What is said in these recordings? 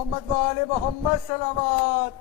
محمد وآل محمد صلوات.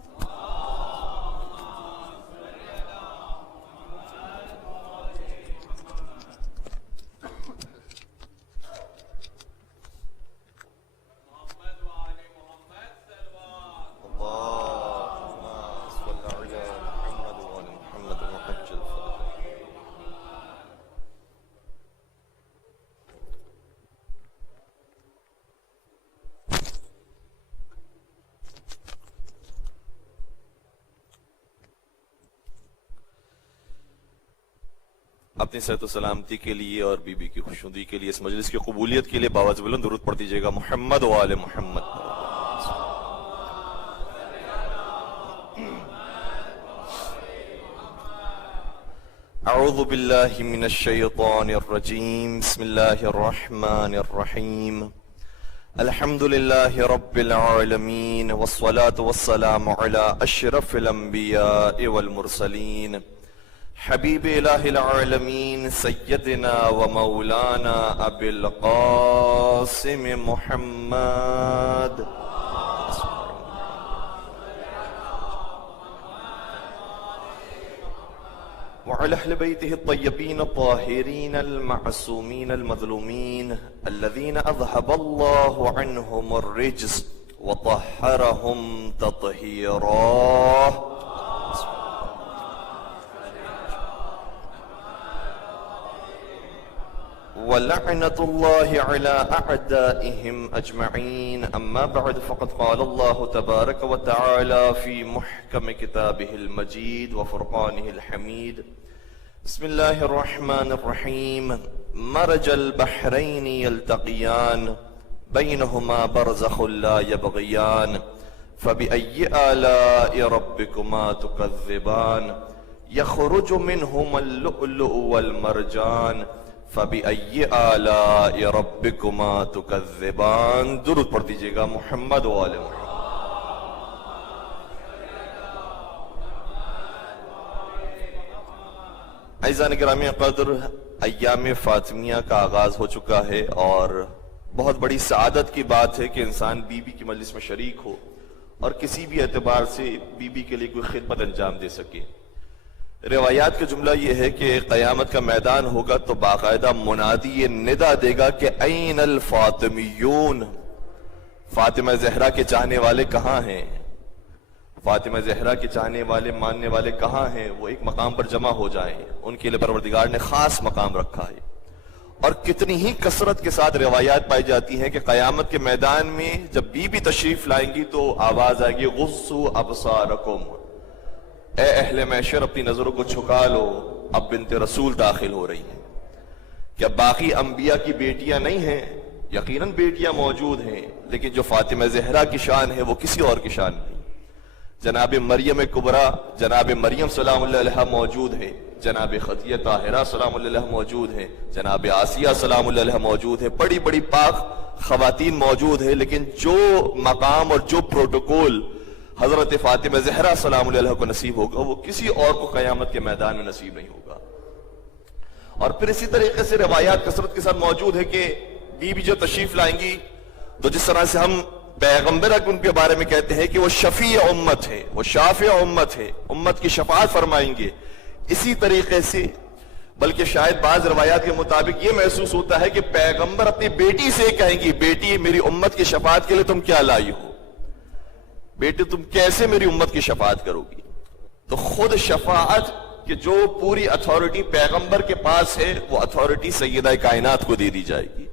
اپنی صحت و سلامتی کے لیے اور بی بی کی خوشنودی کے لیے اس مجلس کی قبولیت کے لیے باواز بلند درود پڑھ دیجیے گا. محمد و آل محمد. اعوذ باللہ من الشیطان الرجیم. بسم اللہ الرحمن الرحیم. الحمد للہ رب العالمین والصلاة والسلام علی اشرف الانبیاء والمرسلین حبیب الہ العالمین سیدنا و مولانا ابی القاسم محمد وعلى اہل بیتہ الطیبین الطاہرین المعصومین المظلومین الذین اذهب اللہ عنہم الرجس وطہرہم تطہیرا. وَلَعْنَةُ اللَّهِ عَلَىٰ أَعْدَائِهِمْ أَجْمَعِينَ. أَمَّا بَعْدُ فَقَدْ قَالَ اللَّهُ تَبَارَكَ وَتَعَالَىٰ فِي مُحْكَمِ كِتَابِهِ الْمَجِيدِ وَفُرْقَانِهِ الْحَمِيدِ. بسم الله الرحمن الرحيم. مرج البحرين يلتقيان بينهما برزخ لا يبغيان فبأي آلاء ربكما تكذبان يخرج منهما اللؤلؤ والمرجان فَبِأَيِّ آلَاءِ رَبِّكُمَا تُكَذِّبَانِ. درود پڑھ دیجئے گا. محمد و آل محمد. عزیزان گرامی قدر، ایام فاطمیہ کا آغاز ہو چکا ہے اور بہت بڑی سعادت کی بات ہے کہ انسان بی بی کی مجلس میں شریک ہو اور کسی بھی اعتبار سے بی بی کے لیے کوئی خدمت انجام دے سکے. روایات کا جملہ یہ ہے کہ قیامت کا میدان ہوگا تو باقاعدہ منادی یہ ندا دے گا کہ این الفاطمیون. فاطمہ زہرا کے چاہنے والے کہاں ہیں؟ فاطمہ زہرا کے چاہنے والے ماننے والے کہاں ہیں؟ وہ ایک مقام پر جمع ہو جائیں. ان کے لیے پروردگار نے خاص مقام رکھا ہے. اور کتنی ہی کثرت کے ساتھ روایات پائی جاتی ہیں کہ قیامت کے میدان میں جب بی بی تشریف لائیں گی تو آواز آئے گی غصوا ابصارکم. اے اہل محشر اپنی نظروں کو چھکا لو، اب بنت رسول داخل ہو رہی ہیں. کیا باقی انبیاء کی بیٹیاں نہیں ہیں؟ یقیناً بیٹیاں موجود ہیں، لیکن جو فاطمہ زہرا کی شان ہے وہ کسی اور کی شان نہیں. جناب مریم کبریٰ، جناب مریم سلام اللہ علیہ موجود ہے، جناب خدیجہ طاہرہ سلام اللہ علیہ موجود ہیں، جناب آسیہ سلام اللہ علیہ موجود ہے. بڑی بڑی پاک خواتین موجود ہیں، لیکن جو مقام اور جو پروٹوکول حضرت فاطمہ زہرا سلام اللہ علیہ کو نصیب ہوگا وہ کسی اور کو قیامت کے میدان میں نصیب نہیں ہوگا. اور پھر اسی طریقے سے روایات کثرت کے ساتھ موجود ہے کہ بی بی جو تشریف لائیں گی تو جس طرح سے ہم پیغمبر ان کے بارے میں کہتے ہیں کہ وہ شفیع امت ہے، وہ شافع امت ہے، امت کی شفاعت فرمائیں گے، اسی طریقے سے بلکہ شاید بعض روایات کے مطابق یہ محسوس ہوتا ہے کہ پیغمبر اپنی بیٹی سے کہیں گی بیٹی میری امت کی شفاعت کے لیے تم کیا لائی ہو؟ بیٹے تم کیسے میری امت کی شفاعت کرو گی؟ تو خود شفاعت کہ جو پوری اتھارٹی پیغمبر کے پاس ہے وہ اتھارٹی سیدہ کائنات کو دے دی جائے گی.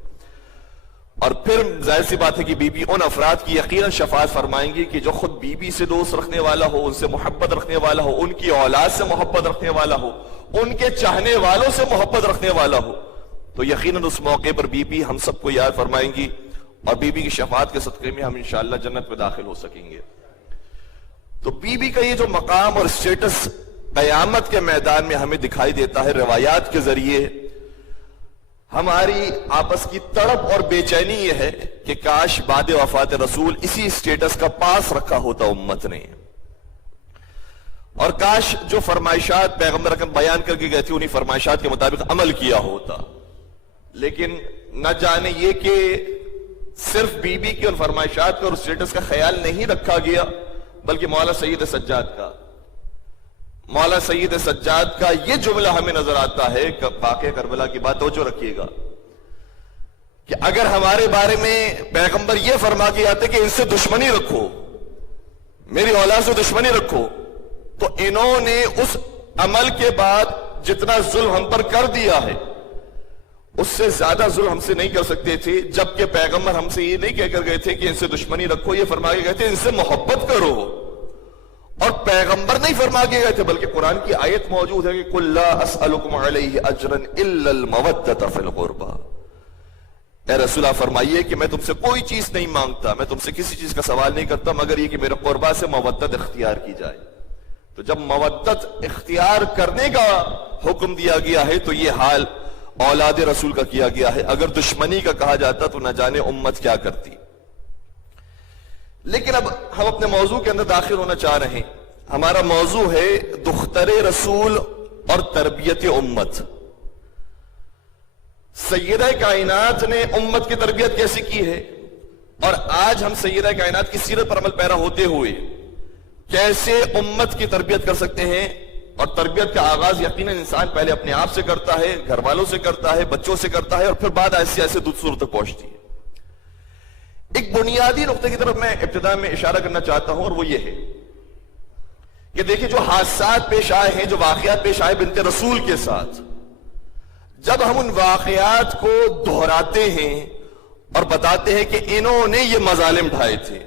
اور پھر ظاہر سی بات ہے کہ بی بی ان افراد کی یقیناً شفاعت فرمائیں گی کہ جو خود بی بی سے دوست رکھنے والا ہو، ان سے محبت رکھنے والا ہو، ان کی اولاد سے محبت رکھنے والا ہو، ان کے چاہنے والوں سے محبت رکھنے والا ہو. تو یقیناً اس موقع پر بی بی ہم سب کو یاد فرمائیں گی اور بی بی کی شفاعت کے صدقے میں ہم انشاءاللہ جنت میں داخل ہو سکیں گے. تو بی بی کا یہ جو مقام اور سٹیٹس قیامت کے میدان میں ہمیں دکھائی دیتا ہے روایات کے ذریعے، ہماری آپس کی تڑپ اور بے چینی یہ ہے کہ کاش بعد وفات رسول اسی سٹیٹس کا پاس رکھا ہوتا امت نے، اور کاش جو فرمائشات پیغمبر اکرم بیان کر کے گئے تھے انہی فرمائشات کے مطابق عمل کیا ہوتا. لیکن نہ جانے یہ کہ صرف بی بی کی ان فرمائشات کا اور اسٹیٹس کا خیال نہیں رکھا گیا، بلکہ مولا سید سجاد کا یہ جملہ ہمیں نظر آتا ہے واقعہ کربلا کی بات توجہ رکھیے گا کہ اگر ہمارے بارے میں پیغمبر یہ فرما کے آتے کہ ان سے دشمنی رکھو، میری اولاد سے دشمنی رکھو، تو انہوں نے اس عمل کے بعد جتنا ظلم ہم پر کر دیا ہے اس سے زیادہ ظلم ہم سے نہیں کر سکتے تھے، جبکہ پیغمبر ہم سے یہ نہیں کہہ کر گئے تھے کہ ان سے دشمنی رکھو، یہ فرما کے گئے تھے ان سے محبت کرو، اور پیغمبر نہیں فرما کے گئے تھے بلکہ قرآن کی آیت موجود ہے کہ قُلْ لَا أَسْأَلُكُمْ عَلَيْهِ أَجْرًا إِلَّا الْمَوَدَّةَ فِي الْقُرْبَى، اے رسول اللہ فرمائیے کہ میں تم سے کوئی چیز نہیں مانگتا، میں تم سے کسی چیز کا سوال نہیں کرتا مگر یہ کہ میرے قربا سے مودت اختیار کی جائے۔ تو جب مودت اختیار کرنے کا حکم دیا گیا ہے تو یہ حال اولاد رسول کا کیا گیا ہے، اگر دشمنی کا کہا جاتا تو نہ جانے امت کیا کرتی۔ لیکن اب ہم اپنے موضوع کے اندر داخل ہونا چاہ رہے ہیں، ہمارا موضوع ہے دختر رسول اور تربیت امت۔ سیدہ کائنات نے امت کی تربیت کیسے کی ہے، اور آج ہم سیدہ کائنات کی سیرت پر عمل پیرا ہوتے ہوئے کیسے امت کی تربیت کر سکتے ہیں۔ اور تربیت کا آغاز یقیناً انسان پہلے اپنے آپ سے کرتا ہے، گھر والوں سے کرتا ہے، بچوں سے کرتا ہے، اور پھر بعد ایسے ایسے دوسروں تک پہنچتی ہے۔ ایک بنیادی نقطے کی طرف میں ابتدا میں اشارہ کرنا چاہتا ہوں، اور وہ یہ ہے کہ دیکھیں جو حادثات پیش آئے ہیں، جو واقعات پیش آئے بنت رسول کے ساتھ، جب ہم ان واقعات کو دہراتے ہیں اور بتاتے ہیں کہ انہوں نے یہ مظالم ڈھائے تھے،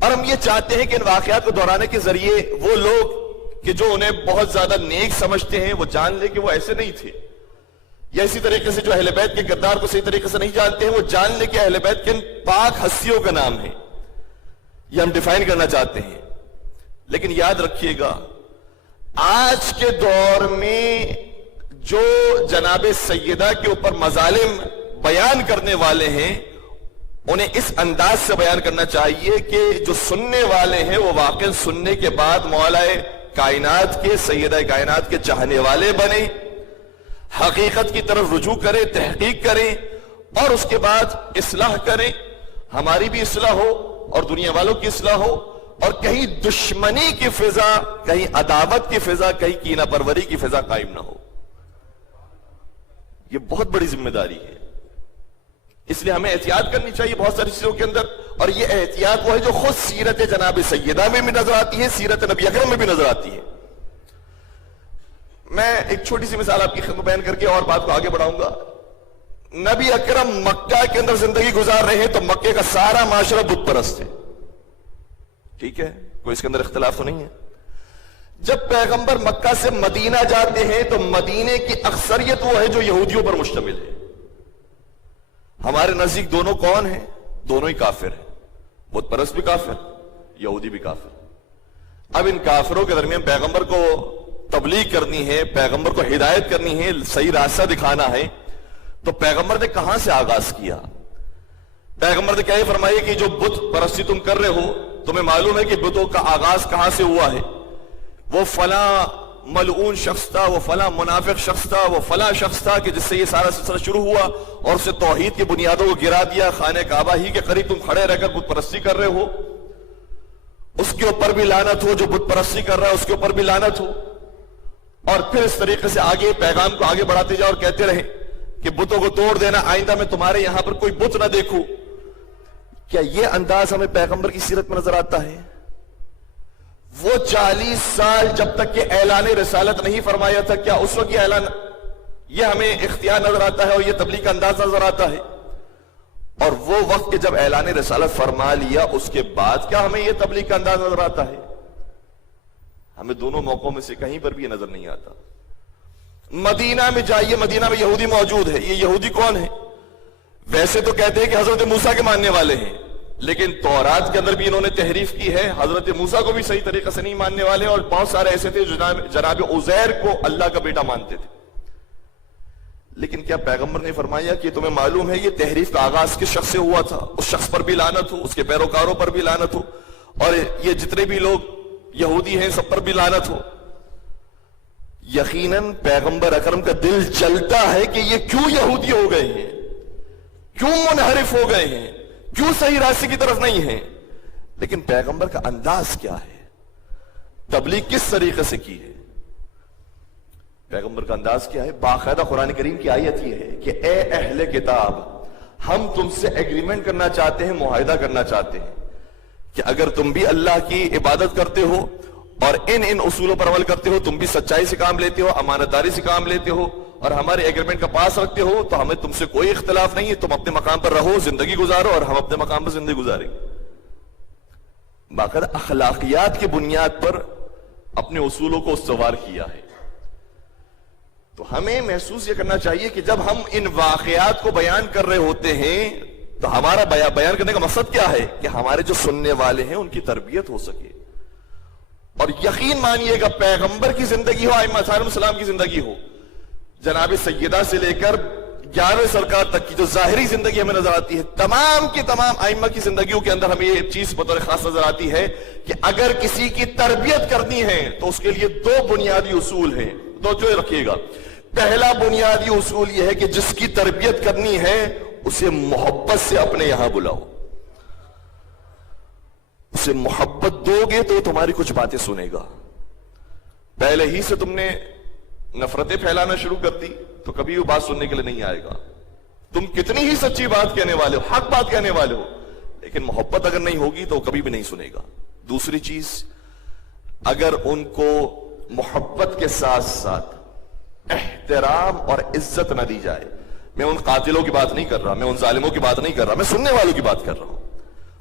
اور ہم یہ چاہتے ہیں کہ ان واقعات کو دہرانے کے ذریعے وہ لوگ کہ جو انہیں بہت زیادہ نیک سمجھتے ہیں وہ جان لے کہ وہ ایسے نہیں تھے، یا اسی طریقے سے جو اہل بیت کے کردار کو صحیح طریقے سے نہیں جانتے ہیں وہ جان لے کہ اہل بیت کے ان پاک ہستیوں کا نام ہے، یہ ہم ڈیفائن کرنا چاہتے ہیں۔ لیکن یاد رکھیے گا آج کے دور میں جو جناب سیدہ کے اوپر مظالم بیان کرنے والے ہیں انہیں اس انداز سے بیان کرنا چاہیے کہ جو سننے والے ہیں وہ واقعی سننے کے بعد مولا کائنات کے سیدہ کائنات کے چاہنے والے بنے، حقیقت کی طرف رجوع کریں، تحقیق کریں، اور اس کے بعد اصلاح کریں، ہماری بھی اصلاح ہو اور دنیا والوں کی اصلاح ہو، اور کہیں دشمنی کی فضا، کہیں عداوت کی فضا، کہیں کینہ پروری کی فضا قائم نہ ہو۔ یہ بہت بڑی ذمہ داری ہے، اس لیے ہمیں احتیاط کرنی چاہیے بہت ساری چیزوں کے اندر، اور یہ احتیاط وہ ہے جو خود سیرت جناب سیدہ میں بھی نظر آتی ہے، سیرت نبی اکرم میں بھی نظر آتی ہے۔ میں ایک چھوٹی سی مثال آپ کی خدمت بیان کر کے اور بات کو آگے بڑھاؤں گا۔ نبی اکرم مکہ کے اندر زندگی گزار رہے ہیں تو مکے کا سارا معاشرہ بت پرست ہے، ٹھیک ہے، کوئی اس کے اندر اختلاف تو نہیں ہے۔ جب پیغمبر مکہ سے مدینہ جاتے ہیں تو مدینے کی اکثریت وہ ہے جو یہودیوں پر مشتمل ہے۔ ہمارے نزدیک دونوں کون ہیں؟ دونوں ہی کافر ہیں، بت پرست بھی کافر، یہودی بھی کافر۔ اب ان کافروں کے درمیان پیغمبر کو تبلیغ کرنی ہے، پیغمبر کو ہدایت کرنی ہے، صحیح راستہ دکھانا ہے، تو پیغمبر نے کہاں سے آغاز کیا؟ پیغمبر نے کیا فرمایا کہ جو بت پرستی تم کر رہے ہو تمہیں معلوم ہے کہ بتوں کا آغاز کہاں سے ہوا ہے؟ وہ فلاں ملعون شخص تھا، وہ فلاں منافق شخص تھا، وہ فلاں شخص تھا کہ جس سے یہ سارا سلسلہ شروع ہوا اور اسے توحید کی بنیادوں کو گرا دیا، خانہ کعبہ ہی کے قریب تم کھڑے رہ کر بت پرستی کر رہے ہو، اس کے اوپر بھی لعنت ہو، جو بت پرستی کر رہا ہے اس کے اوپر بھی لعنت ہو۔ اور پھر اس طریقے سے آگے پیغام کو آگے بڑھاتے جاؤ اور کہتے رہے کہ بتوں کو توڑ دینا، آئندہ میں تمہارے یہاں پر کوئی بت نہ دیکھوں۔ کیا یہ انداز ہمیں پیغمبر کی سیرت میں نظر آتا ہے؟ وہ 40 سال جب تک کہ اعلان رسالت نہیں فرمایا تھا، کیا اس وقت یہ اعلان، یہ ہمیں اختیار نظر آتا ہے اور یہ تبلیغ کا انداز نظر آتا ہے؟ اور وہ وقت کہ جب اعلان رسالت فرما لیا اس کے بعد کیا ہمیں یہ تبلیغ کا انداز نظر آتا ہے؟ ہمیں دونوں موقعوں میں سے کہیں پر بھی یہ نظر نہیں آتا۔ مدینہ میں جائیے، مدینہ میں یہودی موجود ہے۔ یہ یہودی کون ہے؟ ویسے تو کہتے ہیں کہ حضرت موسیٰ کے ماننے والے ہیں، لیکن تورات کے اندر بھی انہوں نے تحریف کی ہے، حضرت موسیٰ کو بھی صحیح طریقے سے نہیں ماننے والے، اور بہت سارے ایسے تھے جناب عزیر کو اللہ کا بیٹا مانتے تھے۔ لیکن کیا پیغمبر نے فرمایا کہ تمہیں معلوم ہے یہ تحریف کا آغاز کس شخص سے ہوا تھا؟ اس شخص پر بھی لعنت ہو، اس کے پیروکاروں پر بھی لعنت ہو، اور یہ جتنے بھی لوگ یہودی ہیں سب پر بھی لعنت ہو۔ یقیناً پیغمبر اکرم کا دل چلتا ہے کہ یہ کیوں یہودی ہو گئے ہیں، کیوں منحرف ہو گئے ہیں، کیوں صحیح راستے کی طرف نہیں ہیں؟ لیکن پیغمبر کا انداز کیا ہے، تبلیغ کس طریقے سے کی ہے، پیغمبر کا انداز کیا ہے؟ باقاعدہ قرآن کریم کی آیت یہ ہے کہ اے اہل کتاب، ہم تم سے ایگریمنٹ کرنا چاہتے ہیں، معاہدہ کرنا چاہتے ہیں کہ اگر تم بھی اللہ کی عبادت کرتے ہو اور ان اصولوں پر عمل کرتے ہو، تم بھی سچائی سے کام لیتے ہو، امانت داری سے کام لیتے ہو اور ہمارے ایگریمنٹ کا پاس رکھتے ہو، تو ہمیں تم سے کوئی اختلاف نہیں ہے، تم اپنے مقام پر رہو، زندگی گزارو اور ہم اپنے مقام پر زندگی گزاریں گے۔ باقاعدہ اخلاقیات کی بنیاد پر اپنے اصولوں کو استوار کیا ہے۔ تو ہمیں محسوس یہ کرنا چاہیے کہ جب ہم ان واقعات کو بیان کر رہے ہوتے ہیں تو ہمارا بیان کرنے کا مقصد کیا ہے کہ ہمارے جو سننے والے ہیں ان کی تربیت ہو سکے۔ اور یقین مانیے گا، پیغمبر کی زندگی ہو، ائمہ علیہ السلام کی زندگی ہو، جناب سیدہ سے لے کر 11ویں سرکار تک کی جو ظاہری زندگی ہمیں نظر آتی ہے، تمام کی تمام ائمہ کی زندگیوں کے اندر ہمیں یہ چیز بطور خاص نظر آتی ہے کہ اگر کسی کی تربیت کرنی ہے تو اس کے لیے دو بنیادی اصول ہیں، دو جو رکھیے گا۔ پہلا بنیادی اصول یہ ہے کہ جس کی تربیت کرنی ہے اسے محبت سے اپنے یہاں بلاؤ، اسے محبت دو گے تو تمہاری کچھ باتیں سنے گا۔ پہلے ہی سے تم نے نفرتیں پھیلانا شروع کر دی تو کبھی وہ بات سننے کے لیے نہیں آئے گا۔ تم کتنی ہی سچی بات کہنے والے ہو، حق بات کہنے والے ہو، لیکن محبت اگر نہیں ہوگی تو کبھی بھی نہیں سنے گا۔ دوسری چیز، اگر ان کو محبت کے ساتھ ساتھ احترام اور عزت نہ دی جائے، میں ان قاتلوں کی بات نہیں کر رہا، میں ان ظالموں کی بات نہیں کر رہا، میں سننے والوں کی بات کر رہا ہوں۔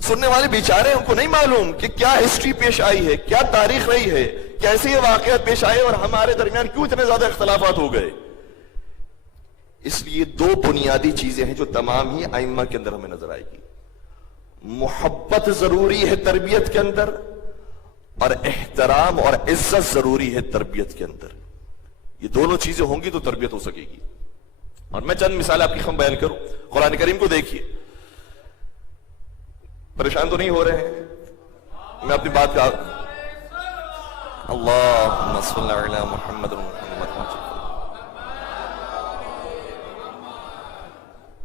سننے والے بیچارے ان کو نہیں معلوم کہ کیا ہسٹری پیش آئی ہے، کیا تاریخ رہی ہے، کیسے یہ واقعات پیش آئے اور ہمارے درمیان کیوں اتنے زیادہ اختلافات ہو گئے۔ اس لیے دو بنیادی چیزیں ہیں جو تمام ہی ائمہ کے اندر ہمیں نظر آئے گی۔ محبت ضروری ہے تربیت کے اندر، اور احترام اور عزت ضروری ہے تربیت کے اندر۔ یہ دونوں چیزیں ہوں گی تو تربیت ہو سکے گی۔ اور میں چند مثال آپ کی خم بیان کروں۔ قرآن کریم کو دیکھیے، پریشان تو نہیں ہو رہے ہیں؟ میں اپنی بات کا اللہم صلی علی محمد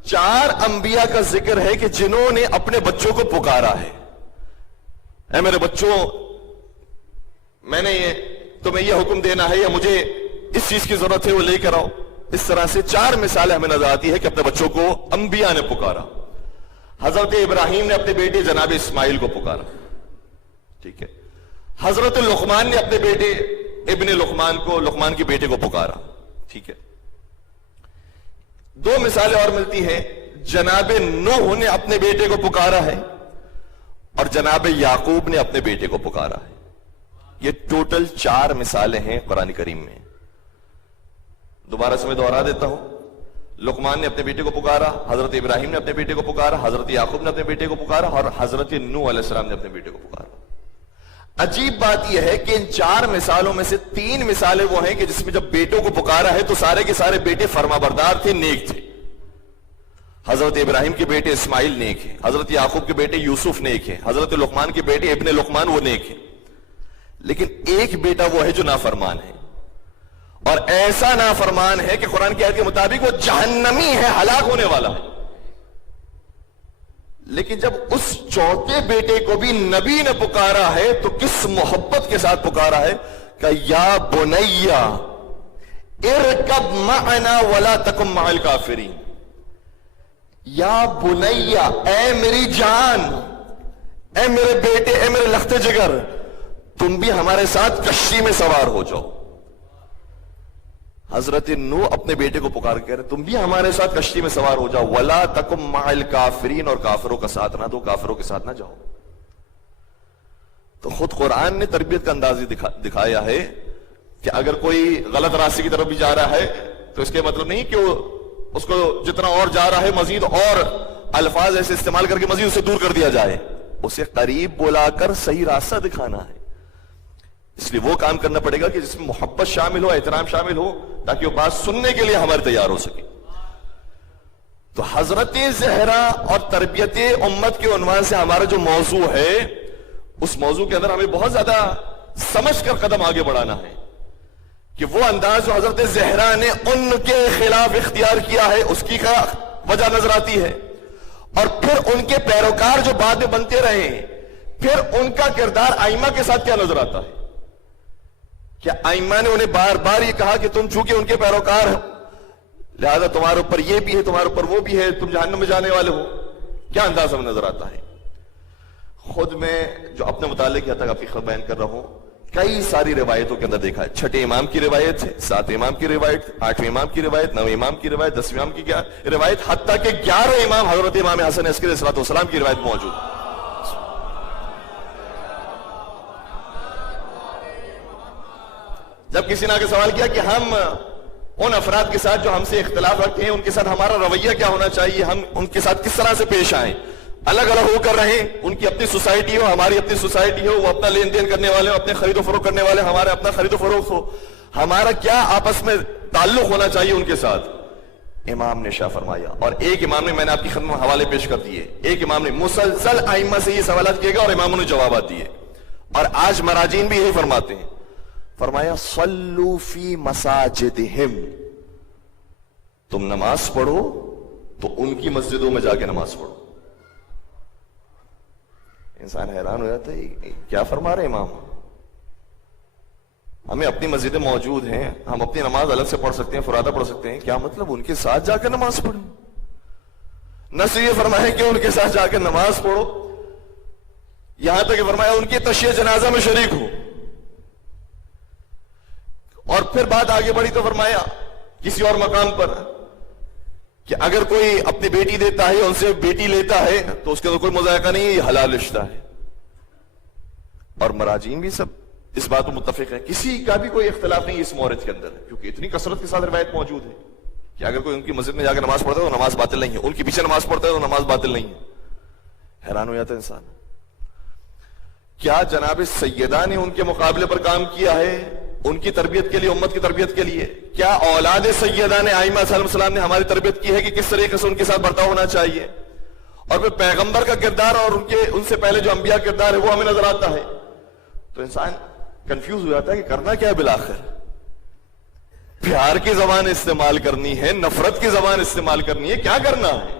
چار انبیاء کا ذکر ہے کہ جنہوں نے اپنے بچوں کو پکارا ہے، اے میرے بچوں، میں نے تمہیں یہ حکم دینا ہے یا مجھے اس چیز کی ضرورت ہے وہ لے کر آؤ۔ اس طرح سے چار مثالیں ہمیں نظر آتی ہے کہ اپنے بچوں کو انبیاء نے پکارا۔ حضرت ابراہیم نے اپنے بیٹے جناب اسماعیل کو پکارا، ٹھیک ہے۔ حضرت لقمان نے اپنے بیٹے ابن لقمان کے بیٹے کو پکارا، ٹھیک ہے۔ دو مثالیں اور ملتی ہیں، جناب نوح نے اپنے بیٹے کو پکارا ہے اور جناب یعقوب نے اپنے بیٹے کو پکارا ہے۔ یہ ٹوٹل چار مثالیں ہیں قرآن کریم میں۔ دوبارہ سے میں دوہرا دیتا ہوں، لقمان نے اپنے بیٹے کو پکارا، حضرت ابراہیم نے اپنے بیٹے کو پکارا، حضرت یعقوب نے اپنے بیٹے کو پکارا اور حضرت نوح علیہ السلام نے اپنے بیٹے کو پکارا۔ عجیب بات یہ ہے کہ ان چار مثالوں میں سے تین مثالیں وہ ہیں کہ جس میں جب بیٹوں کو پکارا ہے تو سارے کے سارے بیٹے فرما بردار تھے، نیک تھے۔ حضرت ابراہیم کے بیٹے اسماعیل نیک ہیں، حضرت یعقوب کے بیٹے یوسف نیک ہیں، حضرت لقمان کے بیٹے ابن لقمان وہ نیک ہیں۔ لیکن ایک بیٹا وہ ہے جو نافرمان ہے، اور ایسا نافرمان ہے کہ قرآن کی آیت کے مطابق وہ جہنمی ہے، ہلاک ہونے والا ہے۔ لیکن جب اس چوتھے بیٹے کو بھی نبی نے پکارا ہے تو کس محبت کے ساتھ پکارا ہے کہ یا بنیا ارکب معنا ولا تکن مع الکافرین۔ یا بنیا، اے میری جان، اے میرے بیٹے، اے میرے لخت جگر، تم بھی ہمارے ساتھ کشتی میں سوار ہو جاؤ۔ حضرت نوح اپنے بیٹے کو پکار کہہ رہے تم بھی ہمارے ساتھ کشتی میں سوار ہو جاؤ، ولا تکم مع الکافرین، اور کافروں کا ساتھ نہ دو، کافروں کے ساتھ نہ جاؤ۔ تو خود قرآن نے تربیت کا انداز دکھایا ہے کہ اگر کوئی غلط راستے کی طرف بھی جا رہا ہے تو اس کے مطلب نہیں کہ اس کو جتنا اور جا رہا ہے مزید اور الفاظ ایسے استعمال کر کے مزید اسے دور کر دیا جائے، اسے قریب بلا کر صحیح راستہ دکھانا ہے۔ اس لیے وہ کام کرنا پڑے گا کہ جس میں محبت شامل ہو، احترام شامل ہو، تاکہ وہ بات سننے کے لیے ہمارے تیار ہو سکے۔ تو حضرت زہرا اور تربیت امت کے عنوان سے ہمارا جو موضوع ہے، اس موضوع کے اندر ہمیں بہت زیادہ سمجھ کر قدم آگے بڑھانا ہے کہ وہ انداز جو حضرت زہرا نے ان کے خلاف اختیار کیا ہے اس کی کیا وجہ نظر آتی ہے، اور پھر ان کے پیروکار جو بعد میں بنتے رہے ہیں، پھر ان کا کردار ائمہ کے ساتھ کیا نظر آتا ہے؟ کیا ائمہ نے انہیں بار بار یہ کہا کہ تم چونکہ ان کے پیروکار ہو لہذا تمہارے اوپر یہ بھی ہے، تمہارے اوپر وہ بھی ہے، تم جہنم میں جانے والے ہو؟ کیا انداز ہمیں نظر آتا ہے؟ خود میں جو اپنے متعلق یہاں تک آپ کی خبر بیان کر رہا ہوں، کئی ساری روایتوں کے اندر دیکھا ہے، چھٹے امام کی روایت ہے، 7 امام کی روایت، 8ویں امام کی روایت، 9 امام کی روایت، 10ویں امام کی روایت، حتیٰ کہ 11 امام حضرت امام حسن عسکری علیہ السلام کی روایت موجود ہے۔ جب کسی نے آگے سوال کیا کہ ہم ان افراد کے ساتھ جو ہم سے اختلاف رکھتے ہیں ان کے ساتھ ہمارا رویہ کیا ہونا چاہیے، ہم ان کے ساتھ کس طرح سے پیش آئیں، الگ الگ ہو کر رہیں، ان کی اپنی سوسائٹی ہو، ہماری اپنی سوسائٹی ہو، وہ اپنا لین دین کرنے والے ہو، اپنے خرید و فروخت کرنے والے، ہمارے اپنا خرید و فروخت ہو، ہمارا کیا آپس میں تعلق ہونا چاہیے ان کے ساتھ؟ امام نے شاہ فرمایا، اور ایک امام نے، میں نے آپ کی خدمت میں حوالے پیش کر دیے، ایک امام نے مسلسل ائمہ سے یہ سوالات کیے گا اور اماموں نے جوابات دیے، اور آج مراجعین بھی یہی فرماتے ہیں۔ فرمایا صلو فی مساجدہم، تم نماز پڑھو تو ان کی مسجدوں میں جا کے نماز پڑھو۔ انسان حیران ہو جاتا ہے کیا فرما رہے امام؟ ہمیں اپنی مسجدیں موجود ہیں، ہم اپنی نماز الگ سے پڑھ سکتے ہیں، فرادہ پڑھ سکتے ہیں، کیا مطلب ان کے ساتھ جا کر نماز پڑھیں؟ نہ صرف یہ فرمایا کہ ان کے ساتھ جا کر نماز پڑھو، یہاں تک کہ فرمایا ان کی تشییع جنازہ میں شریک ہو۔ اور پھر بات آگے بڑھی تو فرمایا کسی اور مقام پر کہ اگر کوئی اپنی بیٹی دیتا ہے، ان سے بیٹی لیتا ہے تو اس کے اندر کوئی مذائقہ نہیں ہے، یہ حلال رشتہ ہے۔ اور مراجعین بھی سب اس بات پر متفق ہیں، کسی کا بھی کوئی اختلاف نہیں اس مورد کے اندر، کیونکہ اتنی کثرت کے ساتھ روایت موجود ہے کہ اگر کوئی ان کی مسجد میں جا کے نماز پڑھتا ہے تو نماز باطل نہیں ہے، ان کے پیچھے نماز پڑھتا ہے تو نماز باطل نہیں ہے۔ حیران ہو جاتا ہے انسان، کیا جناب سیدہ نے ان کے مقابلے پر کام کیا ہے ان کی تربیت کے لیے، امت کی تربیت کے لیے؟ کیا اولاد سیدہ نے، ائمہ علیہ السلام نے ہماری تربیت کی ہے کہ کس طریقے سے ان کے ساتھ برتاؤ ہونا چاہیے؟ اور پھر پیغمبر کا کردار اور ان سے پہلے جو انبیاء کردار ہے وہ ہمیں نظر آتا ہے، تو انسان کنفیوز ہو جاتا ہے کہ کرنا کیا ہے بالآخر؟ پیار کی زبان استعمال کرنی ہے، نفرت کی زبان استعمال کرنی ہے، کیا کرنا ہے؟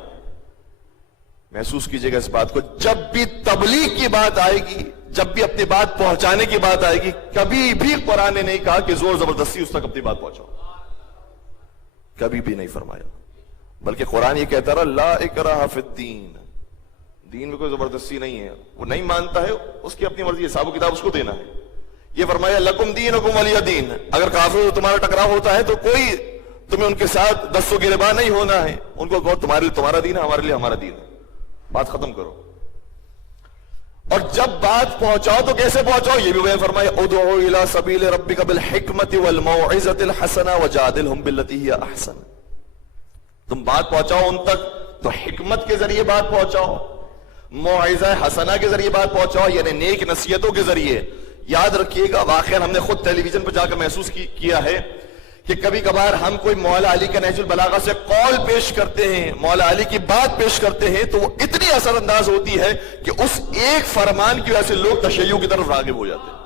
محسوس کیجئے گا اس بات کو، جب بھی تبلیغ کی بات آئے گی، جب بھی اپنی بات پہنچانے کی بات آئے گی، کبھی بھی قرآن نے نہیں کہا کہ زور زبردستی اس تک اپنی بات پہنچاؤ، کبھی بھی نہیں فرمایا، بلکہ قرآن یہ کہتا رہا لا اکراہ فی الدین، دین میں کوئی زبردستی نہیں ہے، وہ نہیں مانتا ہے اس کی اپنی مرضی، حساب و کتاب اس کو دینا ہے۔ یہ فرمایا لکم دینکم ولی دین، اگر کافر سے تمہارا ٹکراؤ ہوتا ہے تو کوئی تمہیں ان کے ساتھ دست و گریباں نہیں ہونا ہے، ان کو کہو تمہارے لیے تمہارا دین ہے، ہمارے لیے ہمارا دین ہے، بات ختم کرو۔ اور جب بات پہنچاؤ تو کیسے پہنچاؤ؟ یہ بھی فرمایا ادعو الی سبیل ربک بالحکمت والموعظۃ الحسنہ وجادلہم باللتی ہی احسن، تم بات پہنچاؤ ان تک تو حکمت کے ذریعے بات پہنچاؤ، موعظہ حسنہ کے ذریعے بات پہنچاؤ، یعنی نیک نصیحتوں کے ذریعے۔ یاد رکھیے گا، واقعا ہم نے خود ٹیلی ویژن پر جا کر محسوس کیا ہے کہ کبھی کبھار ہم کوئی مولا علی کا نہج البلاغہ سے قول پیش کرتے ہیں، مولا علی کی بات پیش کرتے ہیں، تو وہ اتنی اثر انداز ہوتی ہے کہ اس ایک فرمان کی وجہ سے لوگ تشیع کی طرف راغب ہو جاتے ہیں۔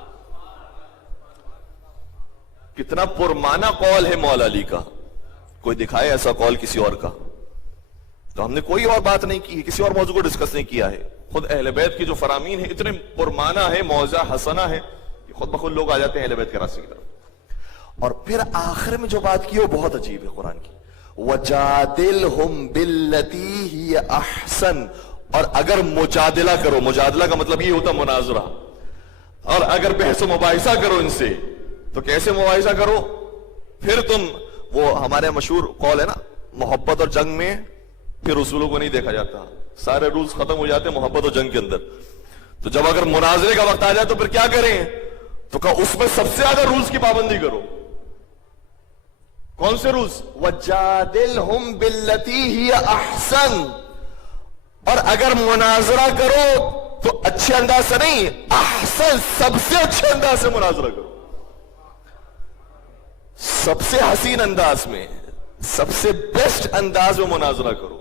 کتنا پرمانہ قول ہے مولا علی کا، کوئی دکھائے ایسا قول کسی اور کا؟ تو ہم نے کوئی اور بات نہیں کی ہے، کسی اور موضوع کو ڈسکس نہیں کیا ہے، خود اہل بیت کی جو فرامین ہیں اتنے پرمانہ ہے، موعظہ حسنہ ہے، خود بخود لوگ آ جاتے ہیں اہل بیت کے راستے کی طرف۔ اور پھر آخر میں جو بات کی وہ بہت عجیب ہے قرآن کی، وَجَادِلْهُمْ بِالَّتِي هِيَ أَحْسَنُ، اور اگر مجادلہ کرو، مجادلہ کا مطلب یہ ہوتا مناظرہ، اور اگر بحث و مباحثہ کرو ان سے، تو کیسے مباحثہ کرو؟ پھر تم، وہ ہمارے مشہور قول ہے نا، محبت اور جنگ میں پھر اصولوں کو نہیں دیکھا جاتا، سارے رولز ختم ہو جاتے ہیں محبت اور جنگ کے اندر، تو جب اگر مناظرے کا وقت آ جائے تو پھر کیا کریں؟ تو کہا اس میں سب سے زیادہ رولز کی پابندی کرو۔ کون سے رولز؟ وَجَادِلْهُمْ بِالَّتِي هِيَ أَحْسَنُ، اور اگر مناظرہ کرو تو اچھے انداز سے نہیں، احسن، سب سے اچھے انداز سے مناظرہ کرو، سب سے حسین انداز میں، سب سے بیسٹ انداز میں مناظرہ کرو۔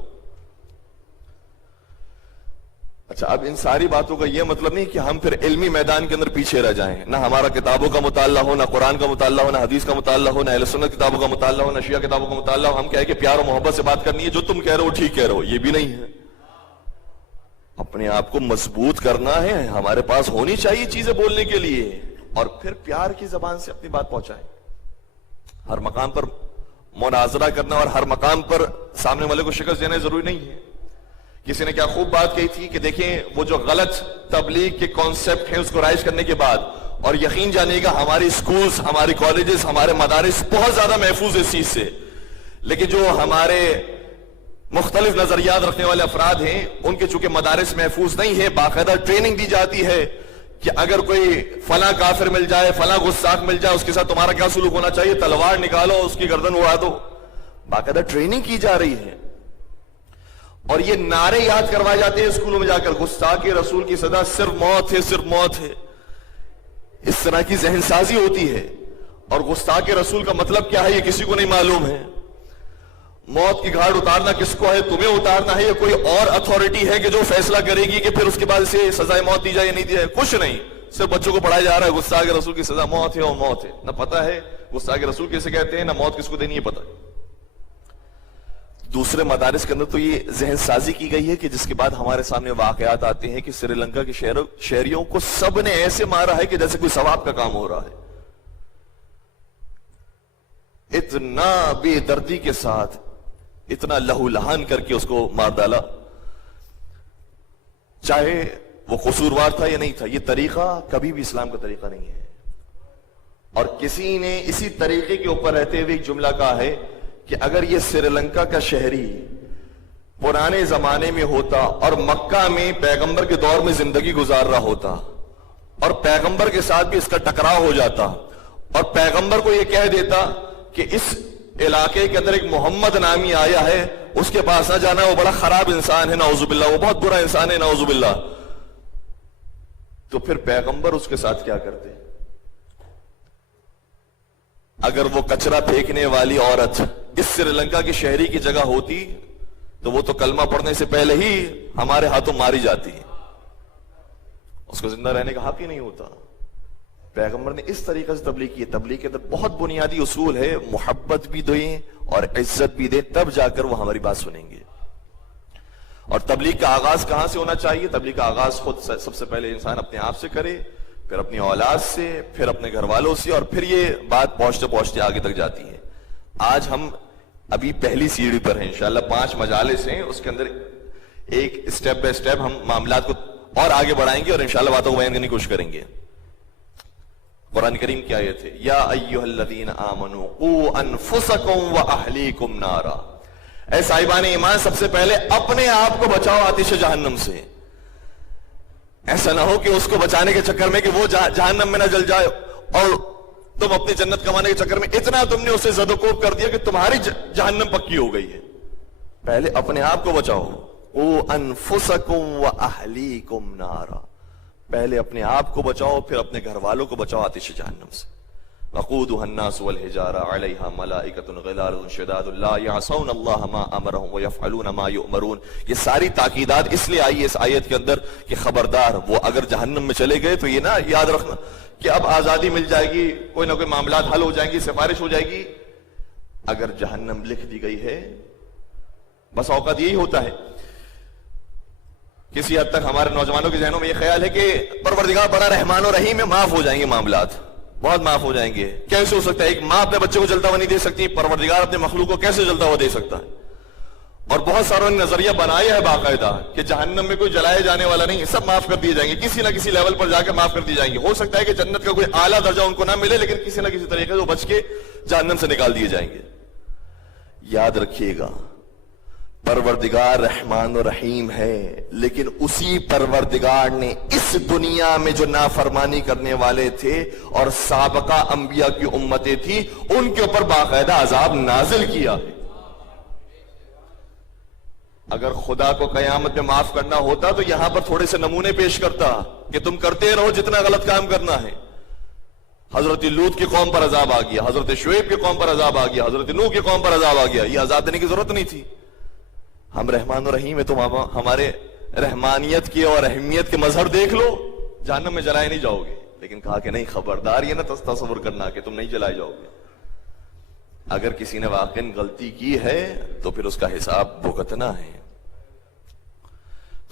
اچھا، اب ان ساری باتوں کا یہ مطلب نہیں کہ ہم پھر علمی میدان کے اندر پیچھے رہ جائیں، نہ ہمارا کتابوں کا مطالعہ ہو، نہ قرآن کا مطالعہ ہو، نہ حدیث کا مطالعہ ہو، نہ اہل سنت کتابوں کا مطالعہ ہو، نہ شیعہ کتابوں کا مطالعہ ہو، ہم کہیں کہ پیار و محبت سے بات کرنی ہے، جو تم کہہ رہے ہو ٹھیک کہہ رہے ہو، یہ بھی نہیں ہے۔ اپنے آپ کو مضبوط کرنا ہے, ہمارے پاس ہونی چاہیے چیزیں بولنے کے لیے, اور پھر پیار کی زبان سے اپنی بات پہنچائیں. ہر مقام پر مناظرہ کرنا اور ہر مقام پر سامنے والے کو شکست دینا ضروری نہیں ہے. کسی نے کیا خوب بات کہی تھی کہ دیکھیں وہ جو غلط تبلیغ کے کانسیپٹ ہیں اس کو رائج کرنے کے بعد, اور یقین جانیے گا ہماری سکولز, ہماری کالجز, ہمارے مدارس بہت زیادہ محفوظ اس چیز سے, لیکن جو ہمارے مختلف نظریات رکھنے والے افراد ہیں ان کے چونکہ مدارس محفوظ نہیں ہے, باقاعدہ ٹریننگ دی جاتی ہے کہ اگر کوئی فلاں کافر مل جائے, فلاں گستاخ مل جائے, اس کے ساتھ تمہارا کیا سلوک ہونا چاہیے, تلوار نکالو, اس کی گردن اڑا دو. باقاعدہ ٹریننگ کی جا رہی ہے, اور یہ نعرے یاد کروائے جاتے ہیں اسکولوں میں جا کر, گستاخ رسول کی سزا صرف موت ہے, صرف موت ہے. اس طرح کی ذہن سازی ہوتی ہے, اور گستاخ رسول کا مطلب کیا ہے یہ کسی کو نہیں معلوم ہے. موت کی گھاٹ اتارنا کس کو ہے, تمہیں اتارنا ہے, یا کوئی اور اتھارٹی ہے کہ جو فیصلہ کرے گی کہ پھر اس کے بعد اسے سزائے موت دی جائے یا نہیں دی جائے؟ کچھ نہیں, صرف بچوں کو پڑھایا جا رہا ہے گستاخ رسول کی سزا موت ہے اور موت ہے. نہ پتہ ہے گستاخ رسول کیسے کہتے ہیں, نہ موت کس کو دینی ہے پتہ. دوسرے مدارس کے اندر تو یہ ذہن سازی کی گئی ہے کہ جس کے بعد ہمارے سامنے واقعات آتے ہیں کہ سری لنکا کے شہریوں کو سب نے ایسے مارا ہے کہ جیسے کوئی ثواب کا کام ہو رہا ہے. اتنا بے دردی کے ساتھ, اتنا لہو لہان کر کے اس کو مار ڈالا, چاہے وہ قصوروار تھا یا نہیں تھا. یہ طریقہ کبھی بھی اسلام کا طریقہ نہیں ہے. اور کسی نے اسی طریقے کے اوپر رہتے ہوئے ایک جملہ کہا ہے کہ اگر یہ سری لنکا کا شہری پرانے زمانے میں ہوتا اور مکہ میں پیغمبر کے دور میں زندگی گزار رہا ہوتا, اور پیغمبر کے ساتھ بھی اس کا ٹکراؤ ہو جاتا, اور پیغمبر کو یہ کہہ دیتا کہ اس علاقے کے اندر ایک محمد نامی آیا ہے, اس کے پاس نہ جانا, وہ بڑا خراب انسان ہے نعوذ باللہ, وہ بہت برا انسان ہے نعوذ باللہ, تو پھر پیغمبر اس کے ساتھ کیا کرتے؟ اگر وہ کچرا پھینکنے والی عورت اس سری لنکا کی شہری کی جگہ ہوتی تو وہ تو کلمہ پڑھنے سے پہلے ہی ہمارے ہاتھوں ماری جاتی, اس کو زندہ رہنے کا حق ہی نہیں ہوتا. پیغمبر نے اس طریقے سے تبلیغ کی. تبلیغ کے اندر بہت بنیادی اصول ہے, محبت بھی دیں اور عزت بھی دیں, تب جا کر وہ ہماری بات سنیں گے. اور تبلیغ کا آغاز کہاں سے ہونا چاہیے؟ تبلیغ کا آغاز خود سب سے پہلے انسان اپنے آپ سے کرے, پھر اپنی اولاد سے, پھر اپنے گھر والوں سے, اور پھر یہ بات پہنچتے پہنچتے آگے تک جاتی ہے. آج ہم ابھی پہلی سیڑھی پر ہیں, انشاءاللہ 5 مجالس ہیں, اس کے اندر ایک سٹیپ بائی سٹیپ ہم معاملات کو اور آگے بڑھائیں گے اور انشاءاللہ باتوں کو بیان کرنے کی کوشش کریں گے. قرآن کریم کی آیت ہے, یا ایھا الذین آمنوا قوا انفسکم واہلیکم نارا, اے صاحبان ایمان سب سے پہلے اپنے آپ کو بچاؤ آتش جہنم سے. ایسا نہ ہو کہ اس کو بچانے کے چکر میں کہ وہ جہنم میں نہ جل جائے, اور تم اپنی جنت کمانے کے چکر میں اتنا تم نے اسے زد و کوب کر دیا کہ تمہاری جہنم پکی ہو گئی ہے. پہلے اپنے آپ کو بچاؤ. قوا انفسکم واہلیکم نارا, پہلے اپنے آپ کو بچاؤ, پھر اپنے گھر والوں کو بچاؤ آتش جہنم سے. وقودها الناس والحجارة عليها ملائكة غلاظ شداد لا يعصون الله ما امرهم ويفعلون ما يؤمرون. یہ ساری تاکیدات اس لیے آئی ہے اس آیت کے اندر کہ خبردار وہ اگر جہنم میں چلے گئے تو یہ نہ یاد رکھنا کہ اب آزادی مل جائے گی, کوئی نہ کوئی معاملات حل ہو جائیں گی, سفارش ہو جائے گی. اگر جہنم لکھ دی گئی ہے, بس اوقات یہی ہوتا ہے. کسی حد تک ہمارے نوجوانوں کے ذہنوں میں یہ خیال ہے کہ پروردگار بڑا رحمان و رحیم ہے, معاف ہو جائیں گے معاملات, بہت معاف ہو جائیں گے. کیسے ہو سکتا ہے؟ ایک ماں اپنے بچے کو جلتا ہوا نہیں دے سکتی, پروردگار اپنے مخلوق کو کیسے جلتا ہوا دے سکتا ہے؟ اور بہت ساروں نے نظریہ بنایا ہے باقاعدہ کہ جہنم میں کوئی جلائے جانے والا نہیں, سب معاف کر دیے جائیں گے, کسی نہ کسی لیول پر جا کے معاف کر دی جائیں گے. ہو سکتا ہے کہ جنت کا کوئی اعلیٰ درجہ ان کو نہ ملے, لیکن کسی نہ کسی طریقے سے وہ بچ کے جہنم سے نکال دیے جائیں گے. یاد رکھیے گا پروردگار رحمان و رحیم ہے, لیکن اسی پروردگار نے اس دنیا میں جو نافرمانی کرنے والے تھے اور سابقہ انبیاء کی امتیں تھی ان کے اوپر باقاعدہ عذاب نازل کیا. اگر خدا کو قیامت میں معاف کرنا ہوتا تو یہاں پر تھوڑے سے نمونے پیش کرتا کہ تم کرتے رہو جتنا غلط کام کرنا ہے. حضرت لوط کی قوم پر عذاب آ گیا, حضرت شعیب کی قوم پر عذاب آ گیا, حضرت نوح کی قوم پر عذاب آ گیا. یہ عذاب دینے کی ضرورت نہیں تھی. ہم رحمان و رحیم ہے, تم ہمارے رحمانیت کی اور رحمیت کے مظہر دیکھ لو, جہنم میں جلائے نہیں جاؤ گے. لیکن کہا کہ نہیں, خبردار, یہ نہ تصور کرنا کہ تم نہیں جلائے جاؤ گے. اگر کسی نے واقعاً غلطی کی ہے تو پھر اس کا حساب بھگتنا ہے.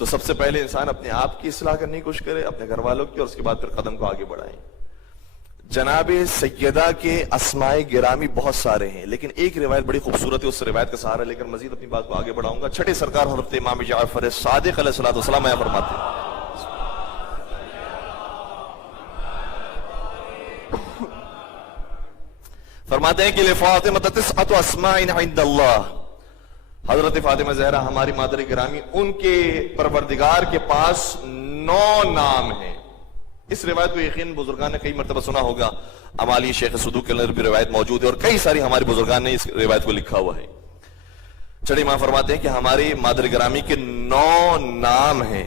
تو سب سے پہلے انسان اپنے آپ کی اصلاح کرنے کی کوشش کرے، اپنے گھر والوں کی، اور اس کے بعد پھر قدم کو آگے بڑھائیں۔ جناب سیدہ کے اسماء گرامی بہت سارے ہیں، لیکن ایک روایت بڑی خوبصورت ہے، اس روایت کا سہارا لے کر مزید اپنی بات کو آگے بڑھاؤں گا۔ چھٹے سرکار حضرت امام جعفر صادق علیہ الصلوۃ والسلام آیا فرماتے ہیں، فرماتے ہیں کہ لفاطمہ تسعۃ اسماء عند اللہ، حضرت فاطمہ زہرا ہماری مادر گرامی، ان کے پروردگار کے پاس 9 نام ہیں۔ اس روایت کو یقین بزرگان نے کئی مرتبہ سنا ہوگا، امالی شیخ صدوق کے اندر بھی روایت موجود ہے، اور کئی ساری ہمارے بزرگان نے اس روایت کو لکھا ہوا ہے۔ چڑی ماں فرماتے ہیں کہ ہماری مادر گرامی کے 9 نام ہیں۔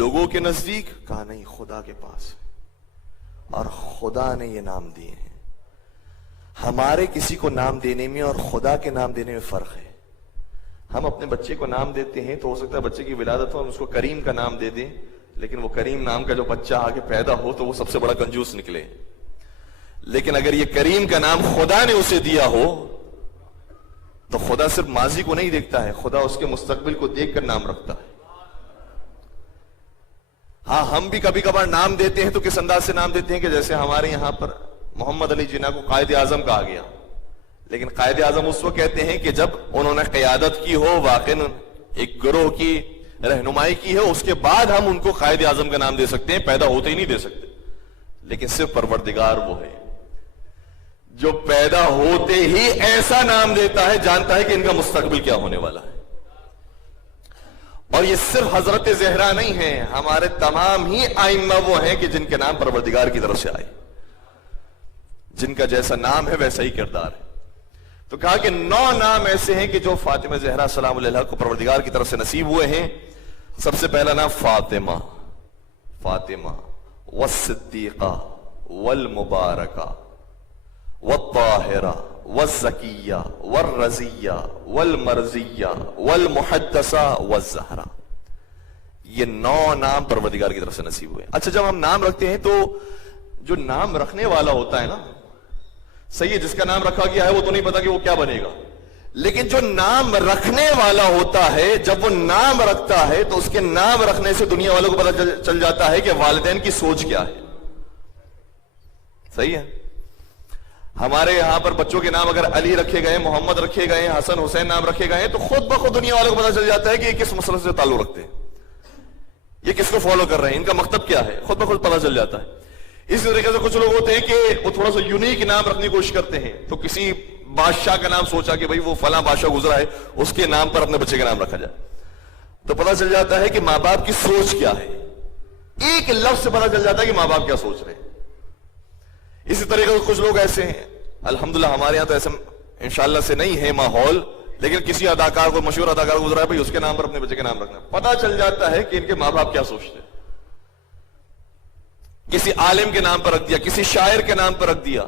لوگوں کے نزدیک کہا نہیں، خدا کے پاس، اور خدا نے یہ نام دیے ہیں۔ ہمارے کسی کو نام دینے میں اور خدا کے نام دینے میں فرق ہے۔ ہم اپنے بچے کو نام دیتے ہیں تو ہو سکتا ہے بچے کی ولادت ہو، ہم اس کو کریم کا نام دے دیں، لیکن وہ کریم نام کا جو بچہ آگے پیدا ہو تو وہ سب سے بڑا کنجوس نکلے۔ لیکن اگر یہ کریم کا نام خدا نے اسے دیا ہو تو خدا صرف ماضی کو نہیں دیکھتا ہے، خدا اس کے مستقبل کو دیکھ کر نام رکھتا ہے۔ ہاں، ہم بھی کبھی کبھار نام دیتے ہیں تو کس انداز سے نام دیتے ہیں کہ جیسے ہمارے یہاں پر محمد علی جناح کو قائد اعظم کہا گیا، لیکن قائد اعظم اس وقت کہتے ہیں کہ جب انہوں نے قیادت کی ہو، واقعاً ایک گروہ کی رہنمائی کی ہے، اس کے بعد ہم ان کو قائد اعظم کا نام دے سکتے ہیں، پیدا ہوتے ہی نہیں دے سکتے۔ لیکن صرف پروردگار وہ ہے جو پیدا ہوتے ہی ایسا نام دیتا ہے، جانتا ہے کہ ان کا مستقبل کیا ہونے والا ہے۔ اور یہ صرف حضرت زہرا نہیں ہے، ہمارے تمام ہی ائمہ وہ ہیں کہ جن کے نام پروردگار کی طرف سے آئے، جن کا جیسا نام ہے ویسا ہی کردار ہے۔ تو کہا کہ 9 نام ایسے ہیں کہ جو فاطمہ زہرا سلام علیہا کو پروردگار کی طرف سے نصیب ہوئے ہیں۔ سب سے پہلا نام فاطمہ، فاطمہ والصدیقہ والمبارکہ والطاہرہ والزکیہ والرضیہ والمرضیہ والمحدثہ والزہرہ، یہ 9 نام پروردگار کی طرف سے نصیب ہوئے۔ اچھا، جب ہم نام رکھتے ہیں تو جو نام رکھنے والا ہوتا ہے نا، صحیح ہے، جس کا نام رکھا گیا ہے وہ تو نہیں پتا کہ وہ کیا بنے گا، لیکن جو نام رکھنے والا ہوتا ہے جب وہ نام رکھتا ہے تو اس کے نام رکھنے سے دنیا والوں کو پتا چل جاتا ہے کہ والدین کی سوچ کیا ہے۔ صحیح ہے، ہمارے یہاں پر بچوں کے نام اگر علی رکھے گئے، محمد رکھے گئے، حسن حسین نام رکھے گئے تو خود بخود دنیا والوں کو پتا چل جاتا ہے کہ یہ کس مسئلے سے تعلق رکھتے ہیں، یہ کس کو فالو کر رہے ہیں، ان کا مکتب کیا ہے، خود بخود پتا چل جاتا ہے۔ اسی طریقے سے کچھ لوگ ہوتے ہیں کہ وہ تھوڑا سا یونیک نام رکھنے کی کوشش کرتے ہیں، تو کسی بادشاہ کا نام سوچا کہ بھئی وہ فلاں بادشاہ گزرا ہے، اس کے نام پر اپنے بچے کا نام رکھا جائے، تو پتا چل جاتا ہے کہ ماں باپ کی سوچ کیا ہے، ایک لفظ سے پتا چل جاتا ہے کہ ماں باپ کیا سوچ رہے ہیں۔ اسی طریقے سے کچھ لوگ ایسے ہیں، الحمدللہ ہمارے یہاں تو ایسا انشاءاللہ سے نہیں ہے ماحول، لیکن کسی اداکار کو، مشہور اداکار گزرا ہے، بھئی اس کے نام پر اپنے بچے کا نام رکھنا، پتا چل جاتا ہے کہ ان کے ماں باپ کیا سوچتے ہیں۔ کسی عالم کے نام پر رکھ دیا، کسی شاعر کے نام پر رکھ دیا،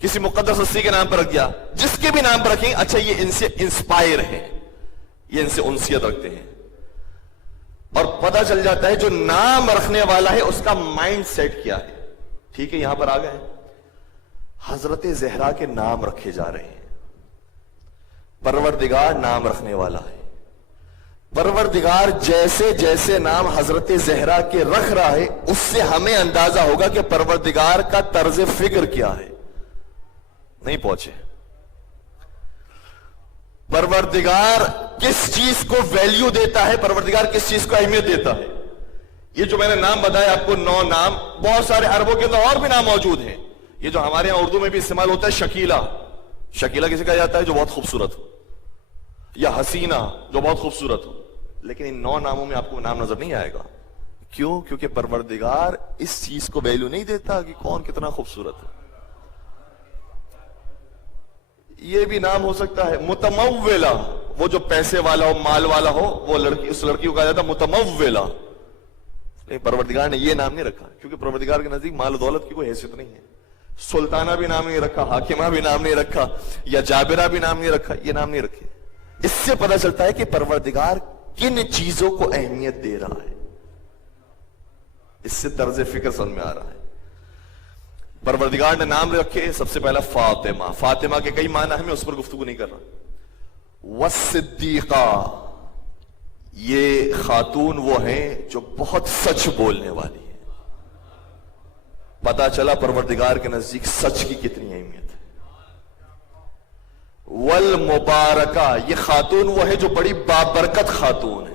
کسی مقدس ہستی کے نام پر رکھ دیا، جس کے بھی نام پر رکھیں، اچھا یہ ان سے انسپائر ہیں، یہ ان سے انسیت رکھتے ہیں، اور پتا چل جاتا ہے جو نام رکھنے والا ہے اس کا مائنڈ سیٹ کیا ہے۔ ٹھیک ہے، یہاں پر آ گئے، حضرت زہرا کے نام رکھے جا رہے ہیں، پروردگار نام رکھنے والا ہے، پروردگار جیسے جیسے نام حضرت زہرا کے رکھ رہا ہے اس سے ہمیں اندازہ ہوگا کہ پروردگار کا طرز فکر کیا ہے۔ نہیں پہنچے، پروردگار کس چیز کو ویلیو دیتا ہے، پروردگار کس چیز کو اہمیت دیتا ہے۔ یہ جو میں نے نام بتایا آپ کو 9 نام، بہت سارے عربوں کے اندر اور بھی نام موجود ہیں۔ یہ جو ہمارے یہاں اردو میں بھی استعمال ہوتا ہے، شکیلہ، شکیلہ کسے کہا جاتا ہے؟ جو بہت خوبصورت ہو، یا حسینہ جو بہت خوبصورت ہو، لیکن ان 9 ناموں میں آپ کو نام نظر نہیں آئے گا۔ کیوں؟ کیونکہ پروردگار اس چیز کو ویلیو نہیں دیتا کہ کون کتنا خوبصورت ہے۔ یہ بھی نام ہو سکتا ہے متمولہ، وہ جو پیسے والا ہو، مال والا ہو، وہ لڑکی، اس لڑکی کو کہا جاتا ہے متمولہ۔ لیکن پروردگار نے یہ نام نہیں رکھا، کیونکہ پروردگار کے نزدیک مال و دولت کی کوئی حیثیت نہیں ہے۔ سلطانہ بھی نام نہیں رکھا، حاکمہ بھی نام نہیں رکھا، یا جابرہ بھی نام نہیں رکھا، یہ نام نہیں رکھے۔ اس سے پتہ چلتا ہے کہ پروردگار کن چیزوں کو اہمیت دے رہا ہے، اس سے طرز فکر سمجھ میں آ رہا ہے۔ پروردگار نے نام رکھے، سب سے پہلا فاطمہ۔ فاطمہ کے کئی معنی ہیں، میں اس پر گفتگو نہیں کر رہا۔ والصدیقہ، یہ خاتون وہ ہیں جو بہت سچ بولنے والی ہیں. پتا چلا پروردگار کے نزدیک سچ کی کتنی اہمیت ہے. والمبارکہ، یہ خاتون وہ ہے جو بڑی بابرکت خاتون ہے.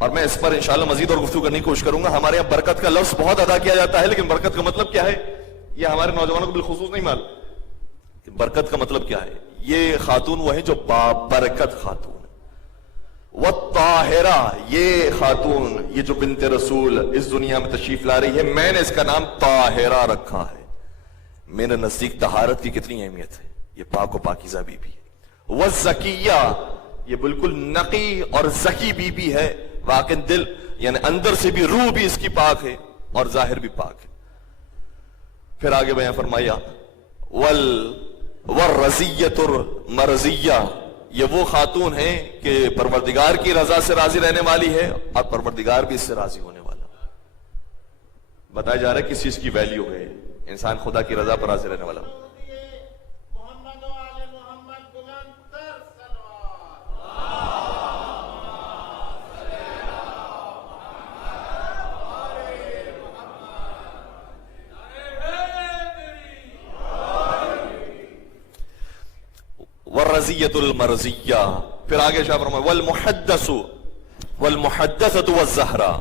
اور میں اس پر انشاءاللہ مزید اور گفتگو کرنے کی کوشش کروں گا. ہمارے یہاں برکت کا لفظ بہت ادا کیا جاتا ہے، لیکن برکت کا مطلب کیا ہے یہ ہمارے نوجوانوں کو بالخصوص نہیں معلوم. برکت کا مطلب کیا ہے؟ یہ خاتون وہ ہے جو بابرکت خاتون. والطاہرہ، یہ خاتون، یہ جو بنت رسول اس دنیا میں تشریف لا رہی ہے، میں نے اس کا نام طاہرہ رکھا ہے. میرے نزدیک طہارت کی کتنی اہمیت ہے. یہ پاک و پاکیزہ بی بی ہے. والزکیہ، یہ بالکل نقی اور زکی بی بی ہے. واقع دل یعنی اندر سے بھی، روح بھی اس کی پاک ہے اور ظاہر بھی پاک ہے. پھر آگے بیان فرمایا والرضیۃ المرضیہ، یہ وہ خاتون ہیں کہ پروردگار کی رضا سے راضی رہنے والی ہے اور پروردگار بھی اس سے راضی ہونے والا. بتایا جا رہا ہے کس چیز کی ویلیو ہے. انسان خدا کی رضا پر راضی رہنے والا. والرضیۃ المرضیہ. پھر آگے شاہ فرمائے والمحدثۃ والزہرا،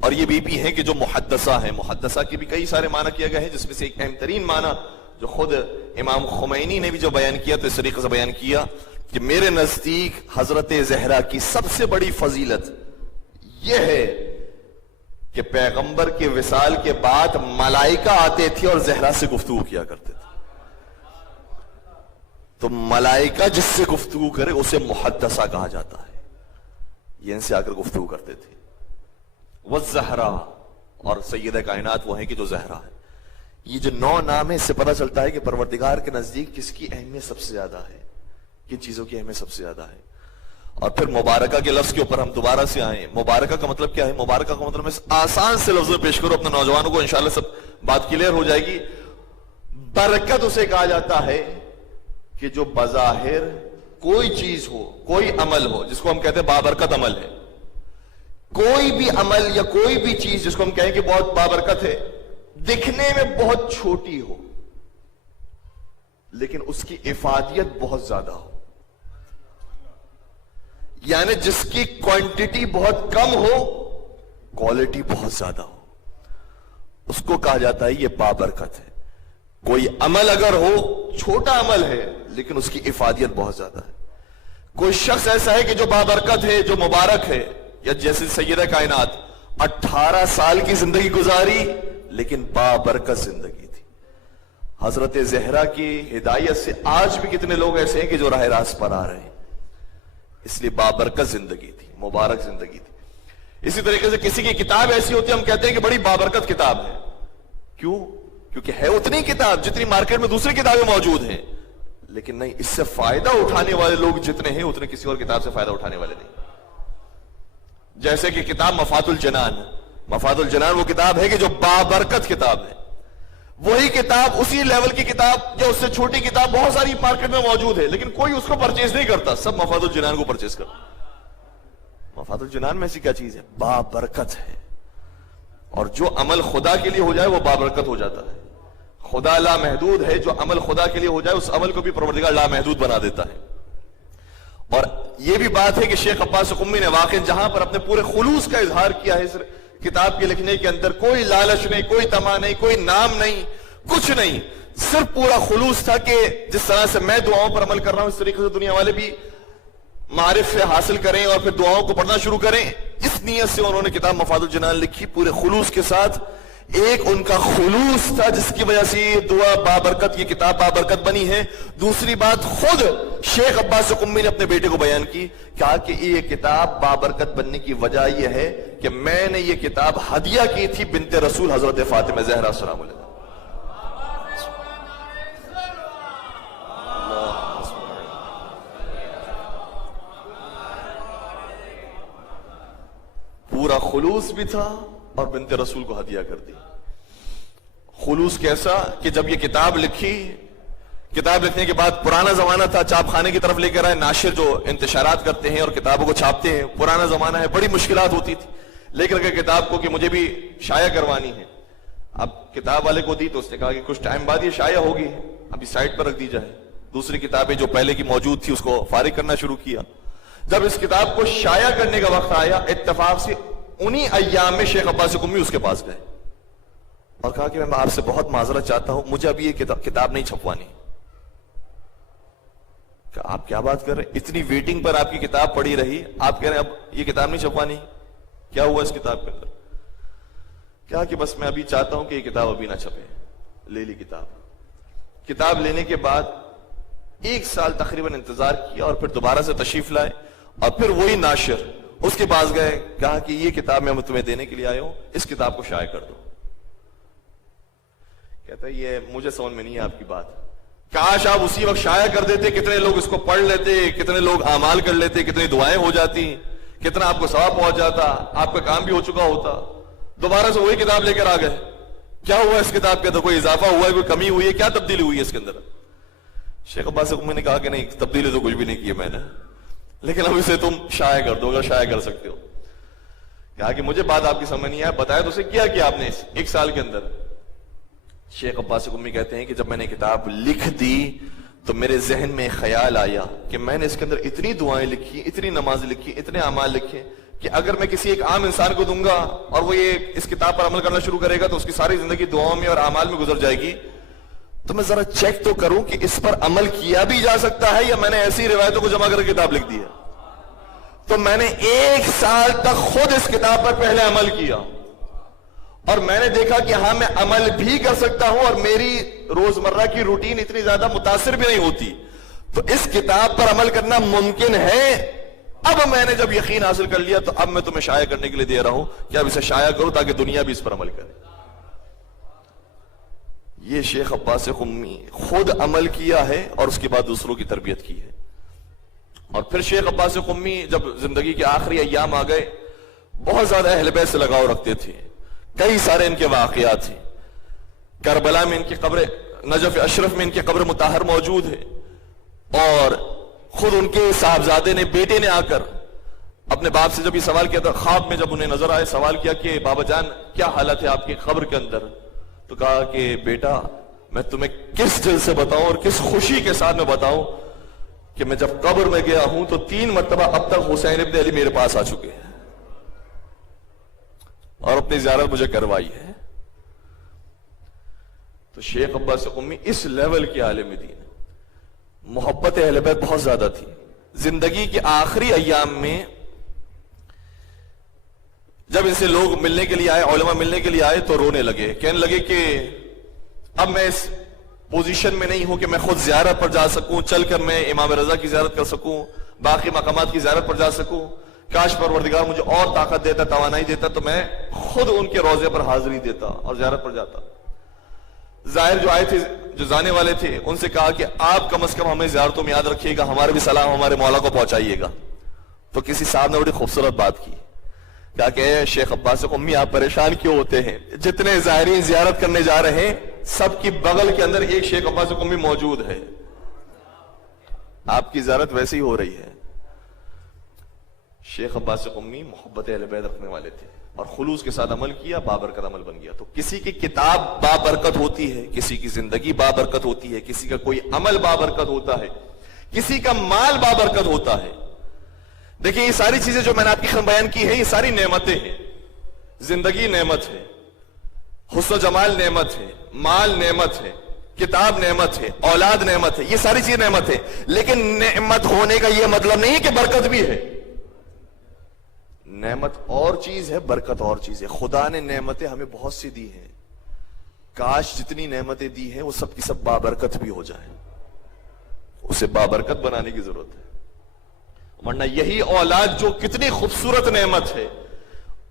اور یہ بی بی ہیں کہ جو محدثہ ہیں. محدثہ کے بھی کئی سارے معنی کیا گئے ہیں، جس میں سے ایک اہم ترین معنی جو خود امام خمینی نے بھی جو بیان کیا تو اس طریقے سے بیان کیا کہ میرے نزدیک حضرت زہرا کی سب سے بڑی فضیلت یہ ہے کہ پیغمبر کے وصال کے بعد ملائکہ آتے تھے اور زہرا سے گفتگو کیا کرتے تھے. تو ملائکہ جس سے گفتگو کرے اسے محدثہ کہا جاتا ہے. یہ ان سے آ کر گفتگو کرتے تھے. والزہرا، اور سیدہ کائنات وہ ہیں کہ جو زہرا ہے. یہ جو 9 نام ہے اس سے پتہ چلتا ہے کہ پروردگار کے نزدیک کس کی اہمیت سب سے زیادہ ہے، کن چیزوں کی اہمیت سب سے زیادہ ہے. اور پھر مبارکہ کے لفظ کے اوپر ہم دوبارہ سے آئیں. مبارکہ کا مطلب کیا ہے؟ مبارکہ کا مطلب میں آسان سے لفظ پیش کروں اپنے نوجوانوں کو، انشاءاللہ سب بات کلیئر ہو جائے گی. برکت اسے کہا جاتا ہے کہ جو بظاہر کوئی چیز ہو، کوئی عمل ہو جس کو ہم کہتے ہیں بابرکت عمل ہے. کوئی بھی عمل یا کوئی بھی چیز جس کو ہم کہیں کہ بہت بابرکت ہے، دکھنے میں بہت چھوٹی ہو لیکن اس کی افادیت بہت زیادہ ہو. یعنی جس کی کوانٹٹی بہت کم ہو، کوالٹی بہت زیادہ ہو، اس کو کہا جاتا ہے یہ بابرکت ہے. کوئی عمل اگر ہو، چھوٹا عمل ہے لیکن اس کی افادیت بہت زیادہ ہے. کوئی شخص ایسا ہے کہ جو بابرکت ہے، جو مبارک ہے، یا جیسے سیدہ کائنات 18 سال کی زندگی گزاری لیکن بابرکت زندگی تھی. حضرت زہرا کی ہدایت سے آج بھی کتنے لوگ ایسے ہیں کہ جو راہ راست پر آ رہے ہیں. اس لیے بابرکت زندگی تھی، مبارک زندگی تھی. اسی طریقے سے کسی کی کتاب ایسی ہوتی ہے ہم کہتے ہیں کہ بڑی بابرکت کتاب ہے. کیوں؟ کیونکہ ہے اتنی کتاب جتنی مارکیٹ میں دوسری کتابیں موجود ہیں، لیکن نہیں، اس سے فائدہ اٹھانے والے لوگ جتنے ہیں اتنے کسی اور کتاب سے فائدہ اٹھانے والے نہیں. جیسے کہ کتاب مفاد الجنان. مفاد الجنان وہ کتاب ہے کہ جو بابرکت کتاب ہے. وہی کتاب، اسی لیول کی کتاب یا اس سے چھوٹی کتاب بہت ساری مارکیٹ میں موجود ہے لیکن کوئی اس کو پرچیز نہیں کرتا. سب مفاد الجنان کو پرچیز کرتا. مفاد الجنان میں ایسی کیا چیز ہے؟ بابرکت ہے. اور جو عمل خدا کے لیے ہو جائے وہ بابرکت ہو جاتا ہے. خدا لامحدود ہے، جو عمل خدا کے لیے ہو جائے اس عمل کو بھی پروردگار لامحدود بنا دیتا ہے. اور یہ بھی بات ہے کہ شیخ عباس قمی نے واقع جہاں پر اپنے پورے خلوص کا اظہار کیا ہے اس کتاب کے لکھنے کے اندر، کوئی لالچ نہیں، کوئی طمع نہیں، کوئی نام نہیں، کچھ نہیں، صرف پورا خلوص تھا کہ جس طرح سے میں دعاؤں پر عمل کر رہا ہوں اس طریقے سے دنیا والے بھی معرف حاصل کریں اور پھر دعاؤں کو پڑھنا شروع کریں. اس نیت سے انہوں نے کتاب مفاد الجنان لکھی پورے خلوص کے ساتھ. ایک ان کا خلوص تھا جس کی وجہ سے یہ دعا بابرکت، یہ کتاب بابرکت بنی ہے. دوسری بات خود شیخ عباس قمی نے اپنے بیٹے کو بیان کی، کہا کہ یہ کتاب بابرکت بننے کی وجہ یہ ہے کہ میں نے یہ کتاب ہدیہ کی تھی بنت رسول حضرت فاطمہ زہرا السلام علیہ. پورا خلوص بھی تھا اور بنت رسول کو ہدیہ کر دی. خلوص کیسا کہ جب یہ کتاب لکھی کتاب لکھنے کے بعد پرانا زمانہ تھا، چھاپ خانے کی طرف لے کر آئے، ناشر جو انتشارات کرتے ہیں اور کتابوں کو چھاپتے ہیں، پرانا زمانہ ہے، بڑی مشکلات ہوتی تھی لے کر کے کتاب کو کہ مجھے بھی شائع کروانی ہے. اب کتاب والے کو دی تو اس نے کہا کہ کچھ ٹائم بعد یہ شائع ہوگی، ابھی سائٹ پر رکھ دی جائے. دوسری کتابیں جو پہلے کی موجود تھی اس کو فارغ کرنا شروع کیا. جب اس کتاب کو شائع کرنے کا وقت آیا، اتفاق سے انہی ایام میں شیخ عباس قمی اس کے پاس گئے اور کہا کہ میں آپ سے بہت معذرت چاہتا ہوں، مجھے ابھی یہ کتاب نہیں چھپوانی. کہ آپ کیا بات کر رہے ہیں؟ اتنی ویٹنگ پر آپ کی کتاب پڑی رہی، آپ کہہ رہے ہیں اب یہ کتاب نہیں چھپوانی؟ کیا ہوا اس کتاب کے اندر؟ کیا کہ بس میں ابھی چاہتا ہوں کہ یہ کتاب ابھی نہ چھپے. لے لی کتاب. کتاب لینے کے بعد 1 سال تقریباً انتظار کیا اور پھر دوبارہ سے تشریف لائے اور پھر وہی ناشر اس کے پاس گئے، کہا کہ یہ کتاب میں تمہیں دینے کے لیے آیا ہوں، اس کتاب کو شائع کر دو. کہتا ہے یہ مجھے سمجھ میں نہیں ہے آپ کی بات، کاش آپ اسی وقت شائع کر دیتے، کتنے لوگ اس کو پڑھ لیتے، کتنے لوگ اعمال کر لیتے، کتنی دعائیں ہو جاتی، کتنا آپ کو ثواب پہنچ جاتا، آپ کا کام بھی ہو چکا ہوتا. دوبارہ سے وہی کتاب لے کر آ گئے. کیا ہوا اس کتاب کے اندر؟ کوئی اضافہ ہوا ہے، کوئی کمی ہوئی ہے، کیا تبدیلی ہوئی ہے اس کے اندر؟ شیخ عباس قمی نے کہا کہ نہیں، تبدیلی تو کچھ بھی نہیں کی ہے میں نے، لیکن اب اسے تم شائع کر دو اگر شائع کر سکتے ہو. کہا کہ مجھے بات آپ کی سمجھ نہیں آیا، بتایا تو اسے کیا آپ نے اس 1 سال کے اندر؟ شیخ عباس قمی کہتے ہیں کہ جب میں نے کتاب لکھ دی تو میرے ذہن میں خیال آیا کہ میں نے اس کے اندر اتنی دعائیں لکھی، اتنی نماز لکھی، اتنے اعمال لکھے کہ اگر میں کسی ایک عام انسان کو دوں گا اور وہ یہ اس کتاب پر عمل کرنا شروع کرے گا تو اس کی ساری زندگی دعاؤں میں اور اعمال میں گزر جائے گی. تو میں ذرا چیک تو کروں کہ اس پر عمل کیا بھی جا سکتا ہے یا میں نے ایسی روایتوں کو جمع کر کے کتاب لکھ دی ہے. تو میں نے 1 سال تک خود اس کتاب پر پہلے عمل کیا اور میں نے دیکھا کہ ہاں میں عمل بھی کر سکتا ہوں اور میری روزمرہ کی روٹین اتنی زیادہ متاثر بھی نہیں ہوتی، تو اس کتاب پر عمل کرنا ممکن ہے. اب میں نے جب یقین حاصل کر لیا تو اب میں تمہیں شائع کرنے کے لیے دے رہا ہوں کہ اب اسے شائع کرو تاکہ دنیا بھی اس پر عمل کرے. یہ شیخ عباس قمی خود عمل کیا ہے اور اس کے بعد دوسروں کی تربیت کی ہے. اور پھر شیخ عباس قمی جب زندگی کے آخری ایام آ گئے، بہت زیادہ اہل بیت سے لگاؤ رکھتے تھے. کئی سارے ان کے واقعات ہیں. کربلا میں ان کی قبر، نجف اشرف میں ان کی قبر مطہر موجود ہے، اور خود ان کے صاحبزادے نے، بیٹے نے آ کر اپنے باپ سے جب یہ سوال کیا تھا، خواب میں جب انہیں نظر آئے، سوال کیا کہ بابا جان کیا حالت ہے آپ کی قبر کے اندر؟ تو کہا کہ بیٹا میں تمہیں کس دل سے بتاؤں اور کس خوشی کے ساتھ میں بتاؤں کہ میں جب قبر میں گیا ہوں تو 3 مرتبہ اب تک حسین ابن علی میرے پاس آ چکے ہیں اور اپنی زیارت مجھے کروائی ہے. تو شیخ عباس قمی اس لیول کے عالم دین، محبت اہل بیت بہت زیادہ تھی. زندگی کے آخری ایام میں جب ان سے لوگ ملنے کے لیے آئے، علماء ملنے کے لیے آئے، تو رونے لگے، کہنے لگے کہ اب میں اس پوزیشن میں نہیں ہوں کہ میں خود زیارت پر جا سکوں، چل کر میں امام رضا کی زیارت کر سکوں، باقی مقامات کی زیارت پر جا سکوں. کاش پروردگار مجھے اور طاقت دیتا، توانائی دیتا تو میں خود ان کے روضے پر حاضری دیتا اور زیارت پر جاتا. ظاہر جو آئے تھے، جو جانے والے تھے، ان سے کہا کہ آپ کم از کم ہمیں زیارتوں میں یاد رکھیے گا، ہمارے بھی سلام ہمارے مولا کو پہنچائیے گا. تو کسی صاحب نے بڑی خوبصورت بات کی، کہا کہ شیخ عباس قمی آپ پریشان کیوں ہوتے ہیں؟ جتنے زائرین زیارت کرنے جا رہے ہیں سب کی بغل کے اندر ایک شیخ عباس قمی موجود ہے، آپ کی زیارت ویسے ہی ہو رہی ہے. شیخ عباس قمی محبت اہل بیت رکھنے والے تھے اور خلوص کے ساتھ عمل کیا، بابرکت عمل بن گیا. تو کسی کی کتاب بابرکت ہوتی ہے، کسی کی زندگی بابرکت ہوتی ہے، کسی کا کوئی عمل بابرکت ہوتا ہے، کسی کا مال بابرکت ہوتا ہے. دیکھیں یہ ساری چیزیں جو میں نے آپ کی خدمت بیان کی ہے، یہ ساری نعمتیں ہیں. زندگی نعمت ہے، حسن و جمال نعمت ہے، مال نعمت ہے، کتاب نعمت ہے، اولاد نعمت ہے، یہ ساری چیزیں نعمت ہے. لیکن نعمت ہونے کا یہ مطلب نہیں کہ برکت بھی ہے. نعمت اور چیز ہے، برکت اور چیز ہے. خدا نے نعمتیں ہمیں بہت سی دی ہیں، کاش جتنی نعمتیں دی ہیں وہ سب کی سب بابرکت بھی ہو جائیں. اسے بابرکت بنانے کی ضرورت ہے، ورنہ یہی اولاد جو کتنی خوبصورت نعمت ہے،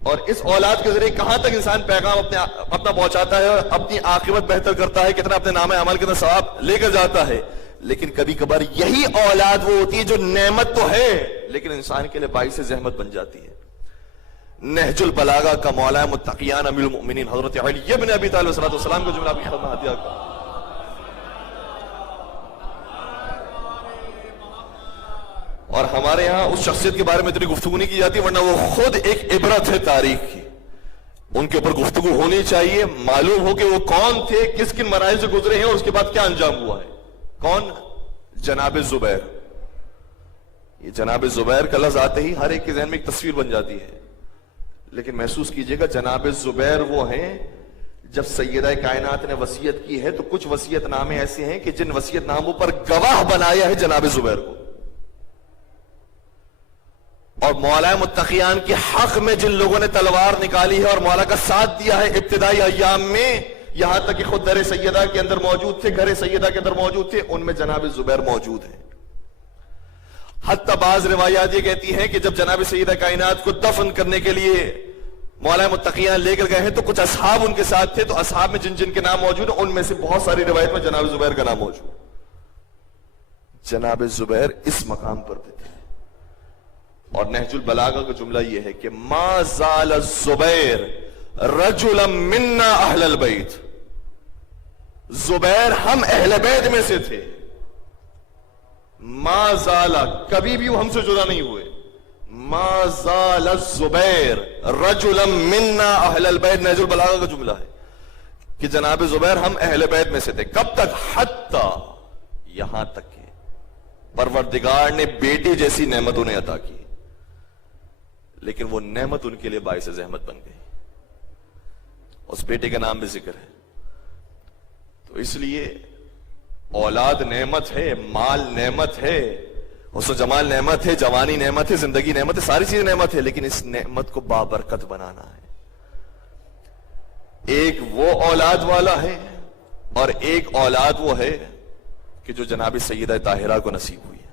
اور اس اولاد کے ذریعے کہاں تک انسان پیغام اپنا پہنچاتا ہے، اپنی عاقبت بہتر کرتا ہے، کتنا اپنے نام اعمال کے اندر ثواب لے کر جاتا ہے. لیکن کبھی کبھار یہی اولاد وہ ہوتی ہے جو نعمت تو ہے لیکن انسان کے لیے باعث زحمت بن جاتی ہے. نہج البلاغہ کا مولا متقیان امیر المؤمنین حضرت علی ابن ابی طالب صلی اللہ علیہ وسلم کو جملہ کی خدمت ہدیہ کا اور ہمارے ہاں اس شخصیت کے بارے میں اتنی گفتگو نہیں کی جاتی، ورنہ وہ خود ایک عبرت ہے تاریخ کی. ان کے اوپر گفتگو ہونی چاہیے، معلوم ہو کہ وہ کون تھے، کس کن مراحل سے گزرے ہیں اور اس کے بعد کیا انجام ہوا ہے. کون؟ جناب زبیر. یہ جناب زبیر کا لفظ آتے ہی ہر ایک کے ذہن میں ایک تصویر بن جاتی ہے، لیکن محسوس کیجئے گا جناب زبیر وہ ہیں جب سیدہ کائنات نے وصیت کی ہے تو کچھ وصیت نامے ایسے ہیں کہ جن وصیت ناموں پر گواہ بنایا ہے جناب زبیر کو. اور مولا متقیان کے حق میں جن لوگوں نے تلوار نکالی ہے اور مولا کا ساتھ دیا ہے ابتدائی ایام میں، یہاں تک کہ خود در سیدہ کے اندر موجود تھے، گھر سیدہ کے اندر موجود تھے، ان میں جناب زبیر موجود ہیں. حتی بعض روایات یہ کہتی ہیں کہ جب جناب سیدہ کائنات کو دفن کرنے کے لیے مولا متقیان لے کر گئے ہیں تو کچھ اصحاب ان کے ساتھ تھے، تو اصحاب میں جن جن کے نام موجود ہیں ان میں سے بہت ساری روایت میں جناب زبیر کا نام موجود. جناب زبیر اس مقام پر بھی تھے. اور نہج البلاغہ کا جملہ یہ ہے کہ ما زال الزبیر رجلا منا اہل البیت. زبیر ہم اہل بیت میں سے تھے. ما زال، کبھی بھی وہ ہم سے جدا نہیں ہوئے. ما زال الزبیر رجلا منا اہل البیت، نہج البلاغہ کا جملہ ہے کہ جناب زبیر ہم اہل بیت میں سے تھے. کب تک؟ حتی، یہاں تک کہ پروردگار نے بیٹی جیسی نعمت انہیں عطا کی، لیکن وہ نعمت ان کے لیے باعث زحمت بن گئی. اس بیٹے کا نام بھی ذکر ہے. تو اس لیے اولاد نعمت ہے، مال نعمت ہے، حسن جمال نعمت ہے، جوانی نعمت ہے، زندگی نعمت ہے، ساری چیزیں نعمت ہے، لیکن اس نعمت کو بابرکت بنانا ہے. ایک وہ اولاد والا ہے اور ایک اولاد وہ ہے کہ جو جناب سیدہ طاہرہ کو نصیب ہوئی ہے.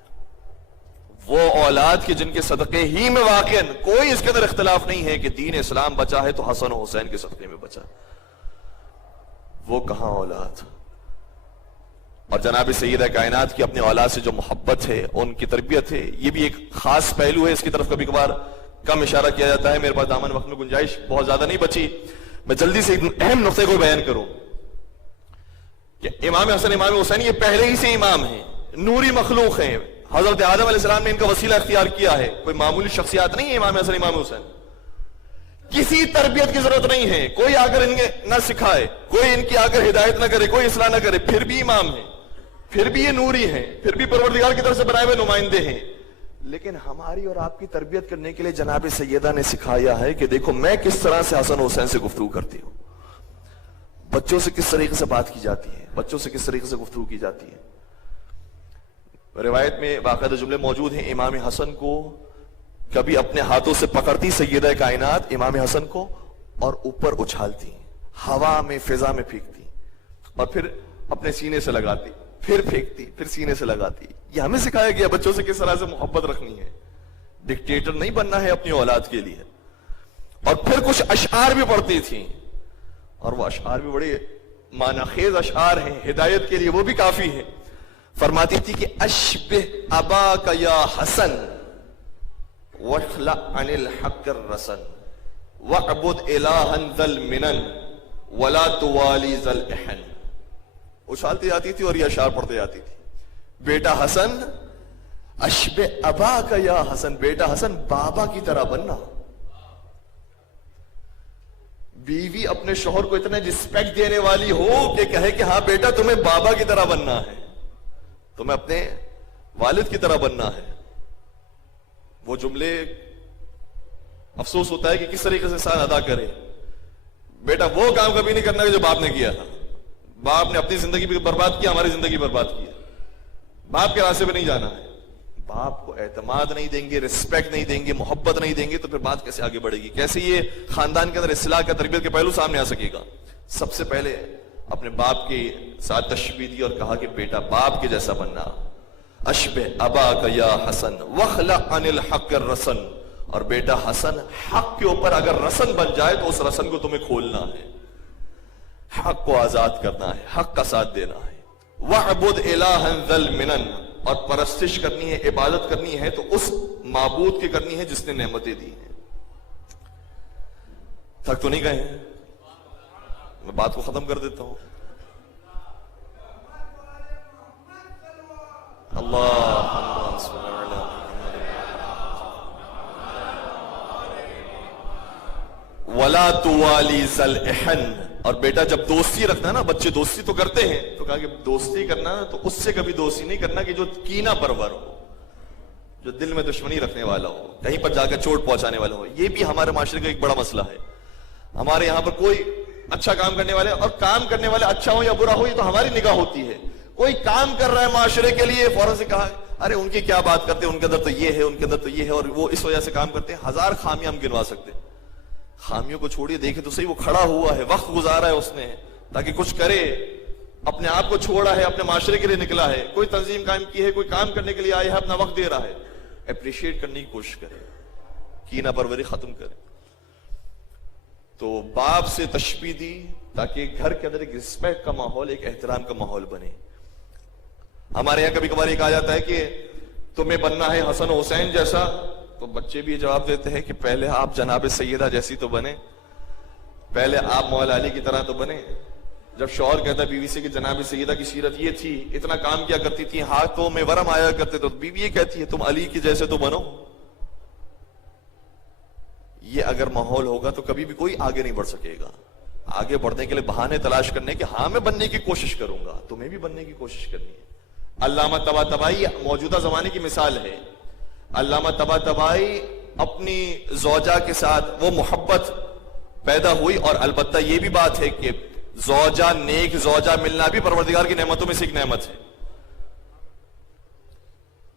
وہ اولاد کے جن کے صدقے ہی میں واقع کوئی اس کے اندر اختلاف نہیں ہے کہ دین اسلام بچا ہے تو حسن و حسین کے صدقے میں بچا. وہ کہاں اولاد؟ اور جناب سیدہ کائنات کی اپنی اولاد سے جو محبت ہے، ان کی تربیت ہے، یہ بھی ایک خاص پہلو ہے. اس کی طرف کبھی کبھار کم اشارہ کیا جاتا ہے. میرے پاس دامن وقت میں گنجائش بہت زیادہ نہیں بچی، میں جلدی سے ایک اہم نقطے کو بیان کروں کہ امام حسن امام حسین یہ پہلے ہی سے امام ہیں، نوری مخلوق ہیں. حضرت آدم علیہ السلام نے ان کا وسیلہ اختیار کیا ہے، کوئی معمولی شخصیات نہیں ہے امام حسن امام حسین. کسی تربیت کی ضرورت نہیں ہے، کوئی آ کر انہیں نہ سکھائے، کوئی ان کی آ کر ہدایت نہ کرے، کوئی اصلاح نہ کرے، پھر بھی امام ہیں، پھر بھی یہ نوری ہیں، پھر بھی پروردگار کی طرف سے بنائے ہوئے نمائندے ہیں. لیکن ہماری اور آپ کی تربیت کرنے کے لیے جناب سیدہ نے سکھایا ہے کہ دیکھو میں کس طرح سے حسن حسین سے گفتگو کرتی ہوں، بچوں سے کس طریقے سے بات کی جاتی ہے، بچوں سے کس طریقے سے گفتگو کی جاتی ہے. روایت میں باقاعدہ جملے موجود ہیں. امام حسن کو کبھی اپنے ہاتھوں سے پکڑتی سیدہ کائنات امام حسن کو اور اوپر اچھالتی، ہوا میں فضا میں پھینکتی اور پھر اپنے سینے سے لگاتی، پھر پھینکتی، پھر سینے سے لگاتی. یہ ہمیں سکھایا گیا بچوں سے کس طرح سے محبت رکھنی ہے. ڈکٹیٹر نہیں بننا ہے اپنی اولاد کے لیے. اور پھر کچھ اشعار بھی پڑھتی تھیں، اور وہ اشعار بھی بڑے معنی خیز اشعار ہیں، ہدایت کے لیے وہ بھی کافی ہے. فرماتی تھی کہ اشبہ اباک یا حسن واخلع عن الحق الرسن وعبد الہا ذا المنن ولا توالی ذا الاحن. اچھالتی جاتی تھی اور یہ اشعار پڑھتے جاتی تھی. بیٹا حسن، اشبہ اباک یا حسن، بیٹا حسن بابا کی طرح بننا. بیوی اپنے شوہر کو اتنے رسپیکٹ دینے والی ہو کہ کہے کہ ہاں بیٹا تمہیں بابا کی طرح بننا ہے، تمہیں اپنے والد کی طرح بننا ہے. وہ جملے افسوس ہوتا ہے کہ کس طریقے سے انسان ادا کرے. بیٹا وہ کام کبھی نہیں کرنا جو باپ نے کیا تھا. باپ نے اپنی زندگی بھی برباد کیا، ہماری زندگی برباد کی. باپ کے راستے پہ نہیں جانا ہے. باپ کو اعتماد نہیں دیں گے، رسپیکٹ نہیں دیں گے، محبت نہیں دیں گے تو پھر بات کیسے آگے بڑھے گی؟ کیسے یہ خاندان کے اندر اصلاح کا تربیت کے پہلو سامنے آ سکے گا؟ سب سے پہلے اپنے باپ کے ساتھ تشبیہ دی اور کہا کہ بیٹا باپ کے جیسا بننا. اشبہ اباک یا حسن واخلع عن الحق الرسن. اور بیٹا حسن حق کے اوپر اگر رسن بن جائے تو اس رسن کو تمہیں کھولنا ہے، حق کو آزاد کرنا ہے، حق کا ساتھ دینا ہے. وَعْبُدْ إِلَٰهًا ذَا الْمِنَنِ. اور پرستش کرنی ہے، عبادت کرنی ہے تو اس معبود کی کرنی ہے جس نے نعمتیں دی ہیں. تھک تو نہیں گئے ہیں؟ میں بات کو ختم کر دیتا ہوں. اللہ ولا توالی ذل احن، اور بیٹا جب دوستی رکھنا نا، بچے دوستی تو کرتے ہیں، تو کہا کہ دوستی کرنا تو اس سے کبھی دوستی نہیں کرنا کہ جو کینہ پرور ہو، جو دل میں دشمنی رکھنے والا ہو، کہیں پر جا کر چوٹ پہنچانے والا ہو. یہ بھی ہمارے معاشرے کا ایک بڑا مسئلہ ہے. ہمارے یہاں پر کوئی اچھا کام کرنے والے، اور کام کرنے والے اچھا ہو یا برا ہو یہ تو ہماری نگاہ ہوتی ہے. کوئی کام کر رہا ہے معاشرے کے لیے، فوراً سے کہا ارے ان کی کیا بات کرتے ہیں، ان کے اندر تو یہ ہے، ان کے اندر تو یہ ہے، اور وہ اس وجہ سے کام کرتے ہیں. ہزار خامیاں ہم گنوا سکتے ہیں. خامیوں کو چھوڑیے، دیکھیں تو صحیح، وہ کھڑا ہوا ہے، وقت گزارا ہے اس نے تاکہ کچھ کرے، اپنے آپ کو چھوڑا ہے، اپنے معاشرے کے لیے نکلا ہے، کوئی تنظیم قائم کی ہے، کوئی کام کرنے کے لیے آیا ہے، اپنا وقت دے رہا ہے. اپریشیٹ کرنے کی کوشش کریں، کینہ پروری ختم کریں. تو باپ سے تشبیہ دی تاکہ گھر کے اندر ایک رسپیکٹ کا ماحول، ایک احترام کا ماحول بنے. ہمارے یہاں کبھی کبھار یہ کہا جاتا ہے کہ تمہیں بننا ہے حسن و حسین جیسا، تو بچے بھی جواب دیتے ہیں کہ پہلے آپ جناب سیدہ جیسی تو بنے، پہلے آپ مولا علی کی طرح تو بنے. جب شوہر کہتا ہے بیوی سے کہ جناب سیدہ کی سیرت یہ تھی، اتنا کام کیا کرتی تھی، ہاتھوں میں ورم آیا کرتے، تو بیوی یہ کہتی ہے تم علی کی جیسے تو بنو. یہ اگر ماحول ہوگا تو کبھی بھی کوئی آگے نہیں بڑھ سکے گا. آگے بڑھنے کے لیے بہانے تلاش کرنے کہ ہاں میں بننے کی کوشش کروں گا، تمہیں بھی بننے کی کوشش کرنی ہے. علامہ طباطبائی موجودہ زمانے کی مثال ہے. علامہ طباطبائی اپنی زوجہ کے ساتھ وہ محبت پیدا ہوئی، اور البتہ یہ بھی بات ہے کہ زوجہ، نیک زوجہ ملنا بھی پروردگار کی نعمتوں میں سے ایک نعمت ہے.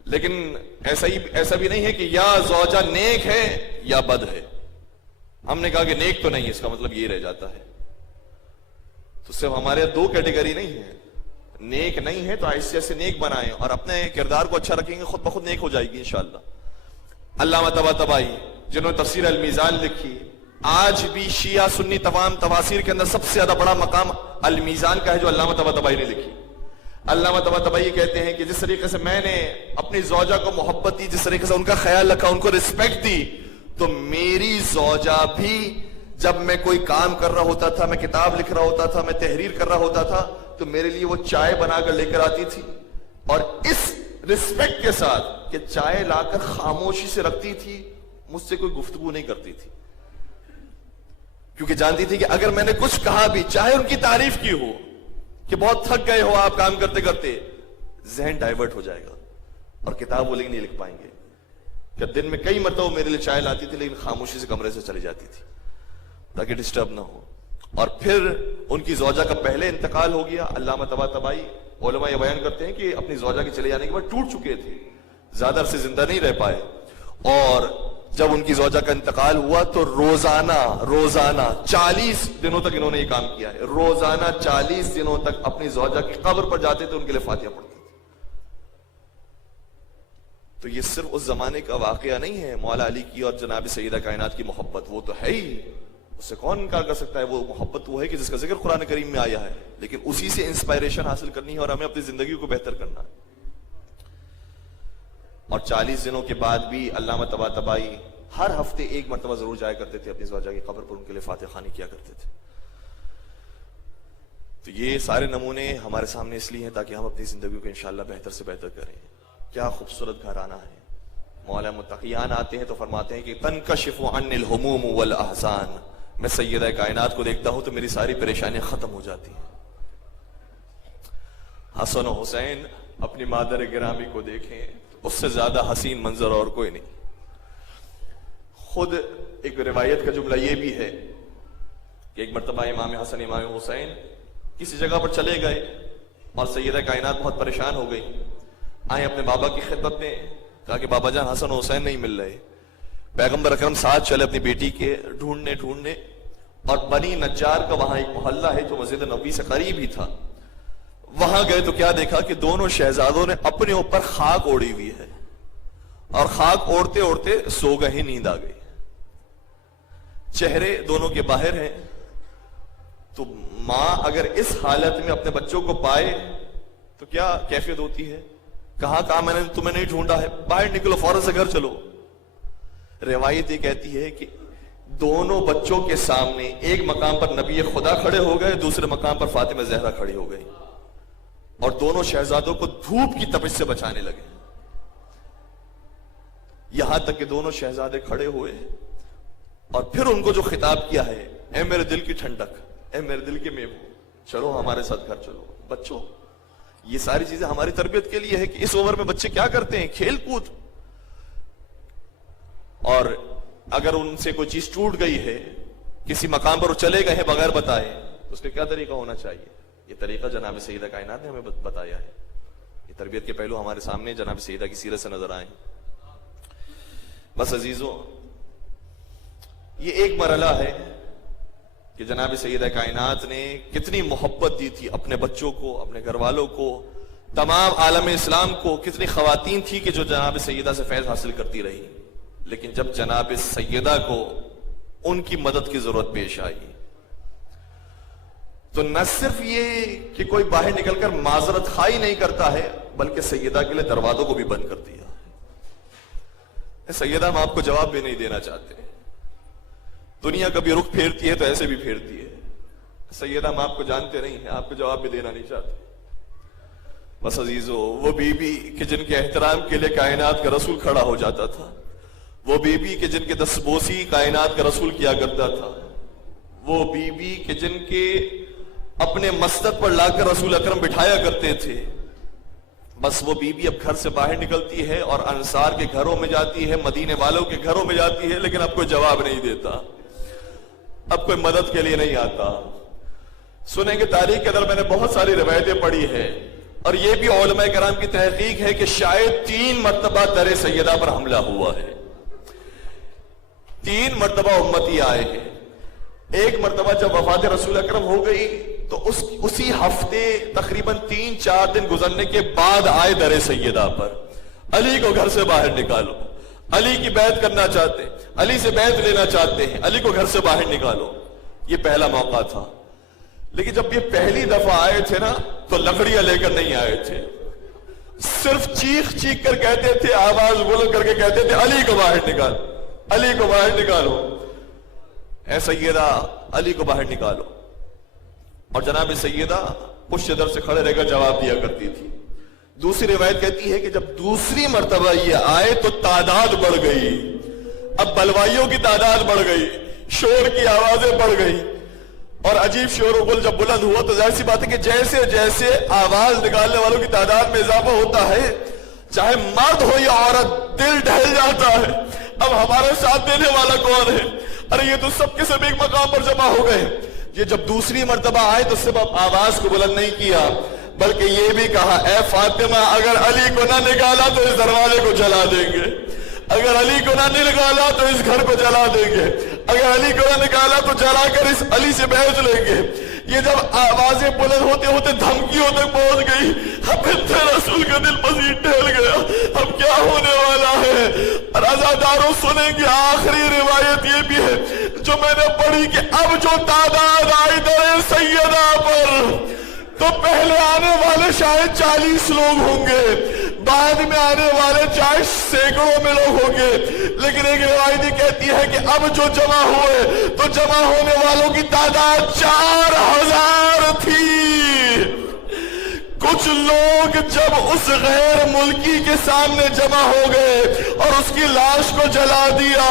لیکن ایسا بھی نہیں ہے کہ یا زوجہ نیک ہے یا بد ہے. ہم نے کہا کہ نیک تو نہیں، اس کا مطلب یہ رہ جاتا ہے. تو صرف ہمارے دو کیٹیگری نہیں ہے. نیک نہیں ہے تو ایسے ایسے نیک بنائیں، اور اپنے کردار کو اچھا رکھیں گے، خود بخود نیک ہو جائے گی انشاءاللہ. علامہ طباطبائی جنہوں نے تفسیر المیزان لکھی، آج بھی شیعہ سنی تمام تفاسیر کے اندر سب سے زیادہ بڑا مقام المیزان کا ہے جو علامہ طباطبائی نے لکھی. علامہ طباطبائی کہتے ہیں کہ جس طریقے سے میں نے اپنی زوجہ کو محبت دی، جس طریقے سے ان کا خیال رکھا، ان کو رسپیکٹ دی، تو میری زوجہ بھی جب میں کوئی کام کر رہا ہوتا تھا، میں کتاب لکھ رہا ہوتا تھا، میں تحریر کر رہا ہوتا تھا، تو میرے لیے وہ چائے بنا کر لے کر آتی تھی، اور اس رسپیکٹ کے ساتھ کہ چائے لا کر خاموشی سے رکھتی تھی، مجھ سے کوئی گفتگو نہیں کرتی تھی، کیونکہ جانتی تھی کہ اگر میں نے کچھ کہا بھی، چاہے ان کی تعریف کی ہو کہ بہت تھک گئے ہو آپ کام کرتے کرتے، ذہن ڈائیورٹ ہو جائے گا اور کتاب وہ نہیں لکھ پائیں گے. کہ دن میں کئی مرتبہ میرے لیے چائے لاتی تھی، لیکن خاموشی سے کمرے سے چلی جاتی تھی تاکہ ڈسٹرب نہ ہو. اور پھر ان کی زوجہ کا پہلے انتقال ہو گیا. علامہ طباطبائی علماء یہ بیان کرتے ہیں کہ اپنی زوجہ کے چلے جانے کے بعد ٹوٹ چکے تھے، زیادہ عرصے زندہ نہیں رہ پائے، اور جب ان کی زوجہ کا انتقال ہوا تو روزانہ 40 دنوں تک انہوں نے یہ کام کیا ہے. روزانہ 40 دنوں تک اپنی زوجہ کی قبر پر جاتے تھے، ان کے لیے فاتحہ پڑھتے تھے. تو یہ صرف اس زمانے کا واقعہ نہیں ہے. مولا علی کی اور جناب سیدہ کائنات کی محبت وہ تو ہے ہی، اس سے کون انکار کر سکتا ہے. وہ محبت وہ ہے کہ جس کا ذکر قرآن کریم میں آیا ہے، لیکن اسی سے انسپائریشن حاصل کرنی ہے اور ہمیں اپنی زندگی کو بہتر کرنا ہے. اور 40 دنوں کے بعد بھی علامہ طباطبائی ہر ہفتے ایک مرتبہ ضرور جایا کرتے تھے اپنی زوجہ کی قبر پر، ان کے لیے فاتحہ خوانی کیا کرتے تھے. تو یہ سارے نمونے ہمارے سامنے اس لیے ہیں تاکہ ہم اپنی زندگی کو انشاءاللہ بہتر سے بہتر کریں. کیا خوبصورت گھرانہ ہے. مولا متقیان آتے ہیں تو فرماتے ہیں کہ تنکشف عن الہموم والاحزان، میں سیدہ کائنات کو دیکھتا ہوں تو میری ساری پریشانیاں ختم ہو جاتی ہیں. حسن و حسین اپنی مادر گرامی کو دیکھیں، اس سے زیادہ حسین منظر اور کوئی نہیں. خود ایک روایت کا جملہ یہ بھی ہے کہ ایک مرتبہ امام حسن امام حسین کسی جگہ پر چلے گئے اور سیدہ کائنات بہت پریشان ہو گئی. آئے اپنے بابا کی خدمت میں، کہا کہ بابا جان حسن و حسین نہیں مل رہے. پیغمبر اکرم ساتھ چلے اپنی بیٹی کے ڈھونڈنے، اور بنی نجار کا وہاں ایک محلہ ہے جو مسجد نبوی سے قریب ہی تھا. وہاں گئے تو کیا دیکھا کہ دونوں شہزادوں نے اپنے اوپر خاک اوڑی ہوئی ہے، اور خاک اوڑتے اوڑتے سو گئے، نیند آ گئی. چہرے دونوں کے باہر ہیں. تو ماں اگر اس حالت میں اپنے بچوں کو پائے تو کیا کیفیت ہوتی ہے. کہا میں نے تمہیں نہیں ڈھونڈا ہے، باہر نکلو، فوراً سے گھر چلو. روایت یہ کہتی ہے کہ دونوں بچوں کے سامنے ایک مقام پر نبی خدا کھڑے ہو گئے، دوسرے مقام پر فاطمہ زہرا کھڑی ہو گئی، اور دونوں شہزادوں کو دھوپ کی تپش سے بچانے لگے. یہاں تک کہ دونوں شہزادے کھڑے ہوئے اور پھر ان کو جو خطاب کیا ہے اے میرے دل کی ٹھنڈک، اے میرے دل کے میوہ، چلو ہمارے ساتھ گھر چلو۔ بچوں، یہ ساری چیزیں ہماری تربیت کے لیے ہے کہ اس عمر میں بچے کیا کرتے ہیں، کھیل کود، اور اگر ان سے کوئی چیز ٹوٹ گئی ہے، کسی مقام پر وہ چلے گئے ہیں بغیر بتائے، تو اس کا کیا طریقہ ہونا چاہیے؟ یہ طریقہ جناب سیدہ کائنات نے ہمیں بتایا ہے۔ یہ تربیت کے پہلو ہمارے سامنے جناب سیدہ کی سیرت سے نظر آئے۔ بس عزیزوں، یہ ایک مرحلہ ہے کہ جناب سیدہ کائنات نے کتنی محبت دی تھی اپنے بچوں کو، اپنے گھر والوں کو، تمام عالم اسلام کو۔ کتنی خواتین تھی کہ جو جناب سیدہ سے فیض حاصل کرتی رہی، لیکن جب جناب سیدہ کو ان کی مدد کی ضرورت پیش آئی تو نہ صرف یہ کہ کوئی باہر نکل کر معذرت خواہی نہیں کرتا ہے، بلکہ سیدہ کے لیے دروازوں کو بھی بند کر دیا۔ سیدہ ہم آپ کو جواب بھی نہیں دینا چاہتے، دنیا کبھی رخ پھیرتی ہے تو ایسے بھی پھیرتی ہے۔ سیدہ ہم آپ کو جانتے نہیں ہیں، آپ کو جواب بھی دینا نہیں چاہتے۔ بس عزیزو، وہ بی بی کہ جن کے احترام کے لیے کائنات کا رسول کھڑا ہو جاتا تھا، وہ بی بی کہ جن کے دستبوسی کائنات کا رسول کیا کرتا تھا، وہ بی بی کہ جن کے اپنے مسند پر لا کر رسول اکرم بٹھایا کرتے تھے، بس وہ بی بی اب گھر سے باہر نکلتی ہے اور انصار کے گھروں میں جاتی ہے، مدینے والوں کے گھروں میں جاتی ہے، لیکن اب کوئی جواب نہیں دیتا، اب کوئی مدد کے لیے نہیں آتا۔ سنیں کہ تاریخ کے اندر میں نے بہت ساری روایتیں پڑھی ہے، اور یہ بھی علماء کرام کی تحقیق ہے کہ شاید 3 مرتبہ در سیدہ پر حملہ ہوا ہے۔ 3 مرتبہ امتی آئے ہیں۔ ایک مرتبہ جب وفات رسول اکرم ہو گئی تو اسی ہفتے تقریباً 3-4 دن گزرنے کے بعد آئے در سیدہ پر، علی کو گھر سے باہر نکالو، علی کی بیعت کرنا چاہتے ہیں، علی سے بیعت لینا چاہتے ہیں، علی کو گھر سے باہر نکالو۔ یہ پہلا موقع تھا، لیکن جب یہ پہلی دفعہ آئے تھے نا تو لکڑیاں لے کر نہیں آئے تھے، صرف چیخ چیخ کر کہتے تھے، آواز بلند کر کے کہتے تھے، علی کو باہر نکالو، علی کو باہر نکالو، اے سیدہ علی کو باہر نکالو۔ اور جناب سیدہ پشت در سے کھڑے رہ کر جواب دیا کرتی تھی۔ دوسری روایت کہتی ہے کہ جب دوسری مرتبہ یہ آئے تو تعداد بڑھ گئی، اب بلوائیوں کی تعداد بڑھ گئی، شور کی آوازیں بڑھ گئی، اور عجیب شور و غل جب بلند ہوا تو ظاہر سی بات ہے کہ جیسے جیسے آواز نکالنے والوں کی تعداد میں اضافہ ہوتا ہے، چاہے مرد ہو یا عورت، دل ڈھل جاتا ہے۔ اب ہمارے ساتھ دینے والا کون ہے؟ ارے یہ تو سب کے سب ایک مقام پر جمع ہو گئے۔ یہ جب دوسری مرتبہ آئے تو صرف آواز کو بلند نہیں کیا، بلکہ یہ بھی کہا، اے فاطمہ اگر علی کو نہ نکالا تو اس دروازے کو جلا دیں گے، اگر علی کو نہ نکالا تو اس گھر کو جلا دیں گے، اگر علی کو نہ نکالا تو جلا کر اس علی سے بیعت لیں گے۔ یہ جب آوازیں بلند ہوتے ہوتے دھمکیوں تک پہنچ گئی، اب رسول کا دل مزید ٹھہر گیا، اب کیا ہونے والا ہے؟ اور عزاداروں سنیں گے آخری روایت یہ بھی ہے جو میں نے پڑھی کہ اب جو تعداد آئی در سیدہ پر تو پہلے آنے والے شاید 40 لوگ ہوں گے، بعد میں آنے والے چاہے سینکڑوں میں لوگ ہوں گے، لیکن ایک روایت کہتی ہے کہ اب جو جمع ہوئے تو جمع ہونے والوں کی تعداد 4000 تھی۔ کچھ لوگ جب اس غیر ملکی کے سامنے جمع ہو گئے اور اس کی لاش کو جلا دیا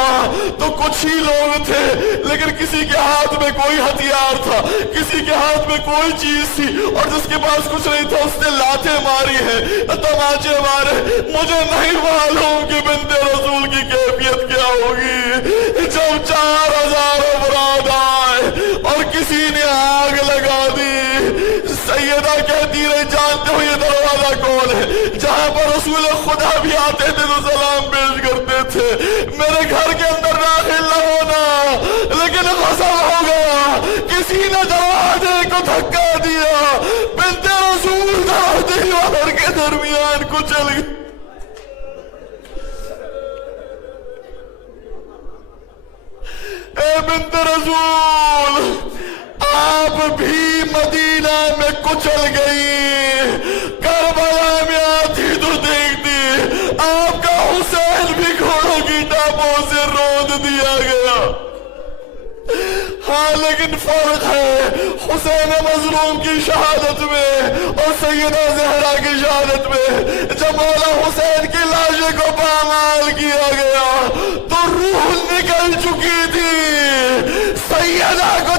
تو کچھ ہی لوگ تھے، لیکن کسی کے ہاتھ میں کوئی ہتھیار تھا، کسی کے ہاتھ میں کوئی چیز تھی، اور جس کے پاس کچھ نہیں تھا اس نے لاتیں ماری ہیں، تماچے مارے۔ مجھے نہیں معلوم کہ بنت رسول کی کیفیت کیا ہوگی جب 4000 افراد آئے اور کسی نے آگ لگا دی۔ سیدہ کہتی رہی، جانتے ہو یہ دروازہ کون ہے؟ جہاں پر رسول خدا بھی آتے تھے تو سلام پیش کرتے تھے۔ میرے گھر کے اندر داخل نہ ہونا، لیکن قسم ہو گیا کسی نے دروازے کو دھکا دیا، بنت رسول دیوار کے درمیان کچل گئی۔ اے بنت رسول، آپ بھی مدینہ میں کچل گئی، کربلا میں آتی تو دیکھتی آپ کا حسین بھی گھوڑوں کی ٹاپوں سے روند دیا گیا۔ ہاں لیکن فرق ہے حسین مظلوم کی شہادت میں اور سیدہ زہرا کی شہادت میں۔ جب مولا حسین کی لاشیں کو پامال کیا گیا تو روح نکل چکی تھی، سیدہ کو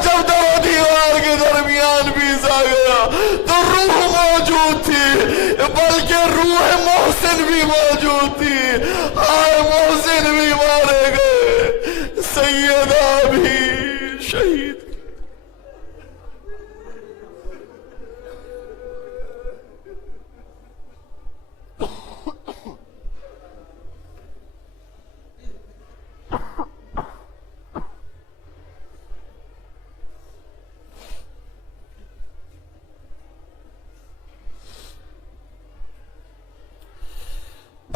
بلکہ روح محسن بھی موجود تھی. ہائے محسن بھی مارے گئے, سیدہ بھی شہید.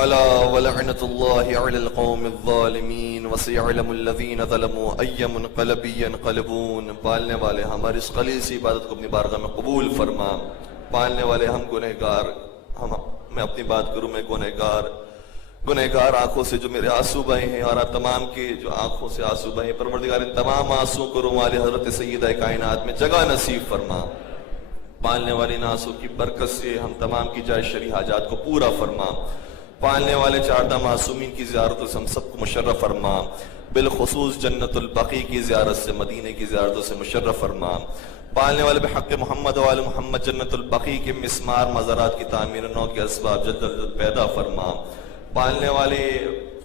الا ولعنت اللہ علی القوم الظالمین وسيعلم الذین ظلموا ای منقلب ینقلبون. پالنے والے ہماری اس خلیص عبادت کو اپنی بارگاہ میں قبول فرما. پالنے والے ہم گنہگار, میں اپنی بات کروں, میں گنہگار آنکھوں سے جو میرے آنسو بہے ہیں اور آپ تمام کے جو آنکھوں سے آنسو بہے, پروردگار ان تمام آنسو کو رومال حضرت سیدہ کائنات میں جگہ نصیب فرما. پالنے والے ان آنسو کی برکت سے ہم تمام کی جائز شرعی حاجات کو پورا فرما. پالنے والے چاردہ معصومین کی زیارتوں سے ہم سب کو مشرف فرما. بالخصوص جنت البقیع کی زیارت سے, مدینے کی زیارتوں سے مشرف فرما. پالنے والے بحق محمد و آل محمد جنت البقیع کے مسمار مزارات کی تعمیر نو کے اسباب جلد جلد پیدا فرما. پالنے والے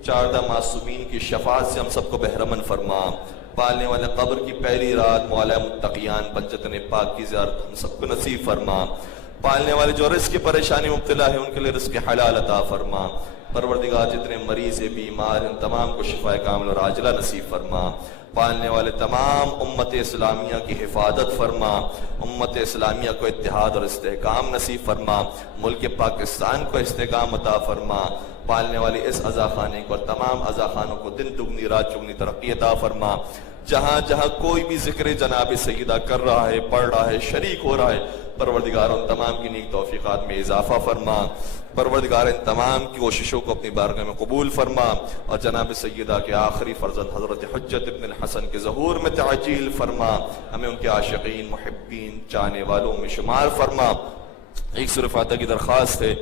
چاردہ معصومین کی شفاعت سے ہم سب کو بہرمن فرما. پالنے والے قبر کی پہلی رات مولا متقیان بنجتن پاک کی زیارت ہم سب کو نصیب فرما. پالنے والے جو رزق کی پریشانی مبتلا ہے ان کے لئے رزق حلال عطا فرما. پروردگار جتنے مریض بیمار ہیں تمام کو شفاء کامل اور عاجلہ نصیب فرما. پالنے والے تمام امت اسلامیہ کی حفاظت فرما. امت اسلامیہ کو اتحاد اور استحکام نصیب فرما. ملک پاکستان کو استحکام عطا فرما. پالنے والے اس عزا خانے کو اور تمام عزا خانوں کو دن دگنی رات چگنی ترقی عطا فرما. جہاں جہاں کوئی بھی ذکر جناب سیدہ کر رہا ہے, پڑھ رہا ہے, شریک ہو رہا ہے, پروردگار ان تمام کی نیک توفیقات میں اضافہ فرما. پروردگار ان تمام کی کوششوں کو اپنی بارگاہ میں قبول فرما اور جناب سیدہ کے آخری فرزند حضرت حجت ابن الحسن کے ظہور میں تعجیل فرما. ہمیں ان کے عاشقین, محبین, چاہنے والوں میں شمار فرما. ایک سورہ فاتحہ کی درخواست ہے.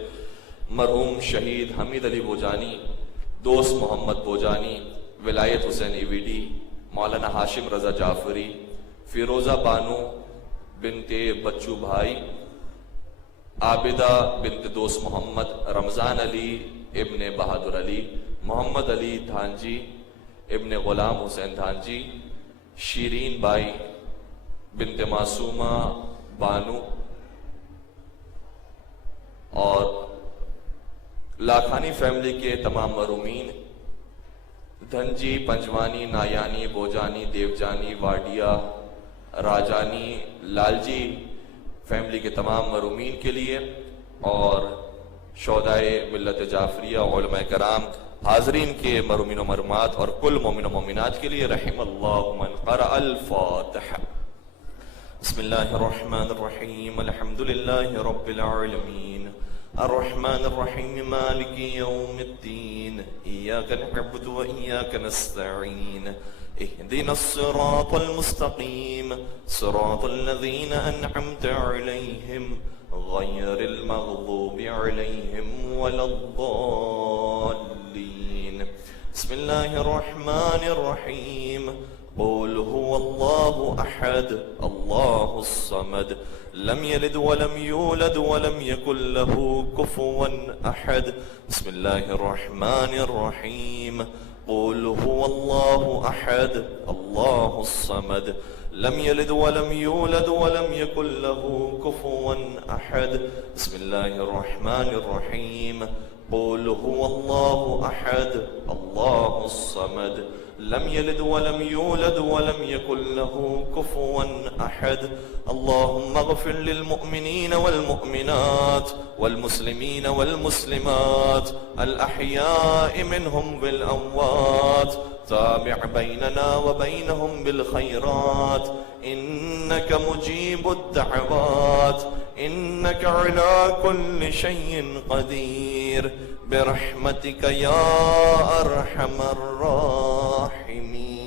مرحوم شہید حمید علی بوجانی, دوست محمد بوجانی, ولایت حسین ایویڈی, مولانا ہاشم رضا جعفری, فیروزہ بانو بنت بچو بھائی, عابدہ بنت دوست محمد, رمضان علی ابن بہادر علی, محمد علی دھانجی ابن غلام حسین دھانجی, شیرین بائی بنت معصومہ بانو اور لاکھانی فیملی کے تمام مرحومین, دھنجی, پنجوانی, نایانی, بوجانی, دیوجانی, واڈیا, راجانی, لالجی فیملی کے تمام مرحومین کے لیے اور شہدائے ملت جعفریہ, علماء کرام, حاضرین کے مرحومین و مرحومات اور کل مومن و مومنات کے لیے. رحم اللہ من قرأ الفاتحہ. بسم اللہ الرحمن الرحیم. الحمدللہ رب العالمین الرحمن الرحیم مالک یوم الدین ایاک نعبد و ایاک نستعین اهدنا الصراط المستقیم صراط الذین انعمت علیہم غیر المغضوب علیہم ولا الضالین. بسم اللہ الرحمن الرحیم. قل هو اللہ احد اللہ الصمد لم يلد ولم يولد ولم يكن له كفوا احد. بسم الله الرحمن الرحيم. قل هو الله احد الله الصمد لم يلد ولم يولد ولم يكن له كفوا احد. بسم الله الرحمن الرحيم. قل هو الله احد الله الصمد لم يلد ولم يولد ولم يكن له كفوا احد. اللهم اغفر للمؤمنين والمؤمنات والمسلمين والمسلمات الأحياء منهم بالأموات. تابع بيننا وبينهم بالخيرات إنك مجيب الدعوات إنك على كل شيء قدير برحمتك يا أرحم الراحمين.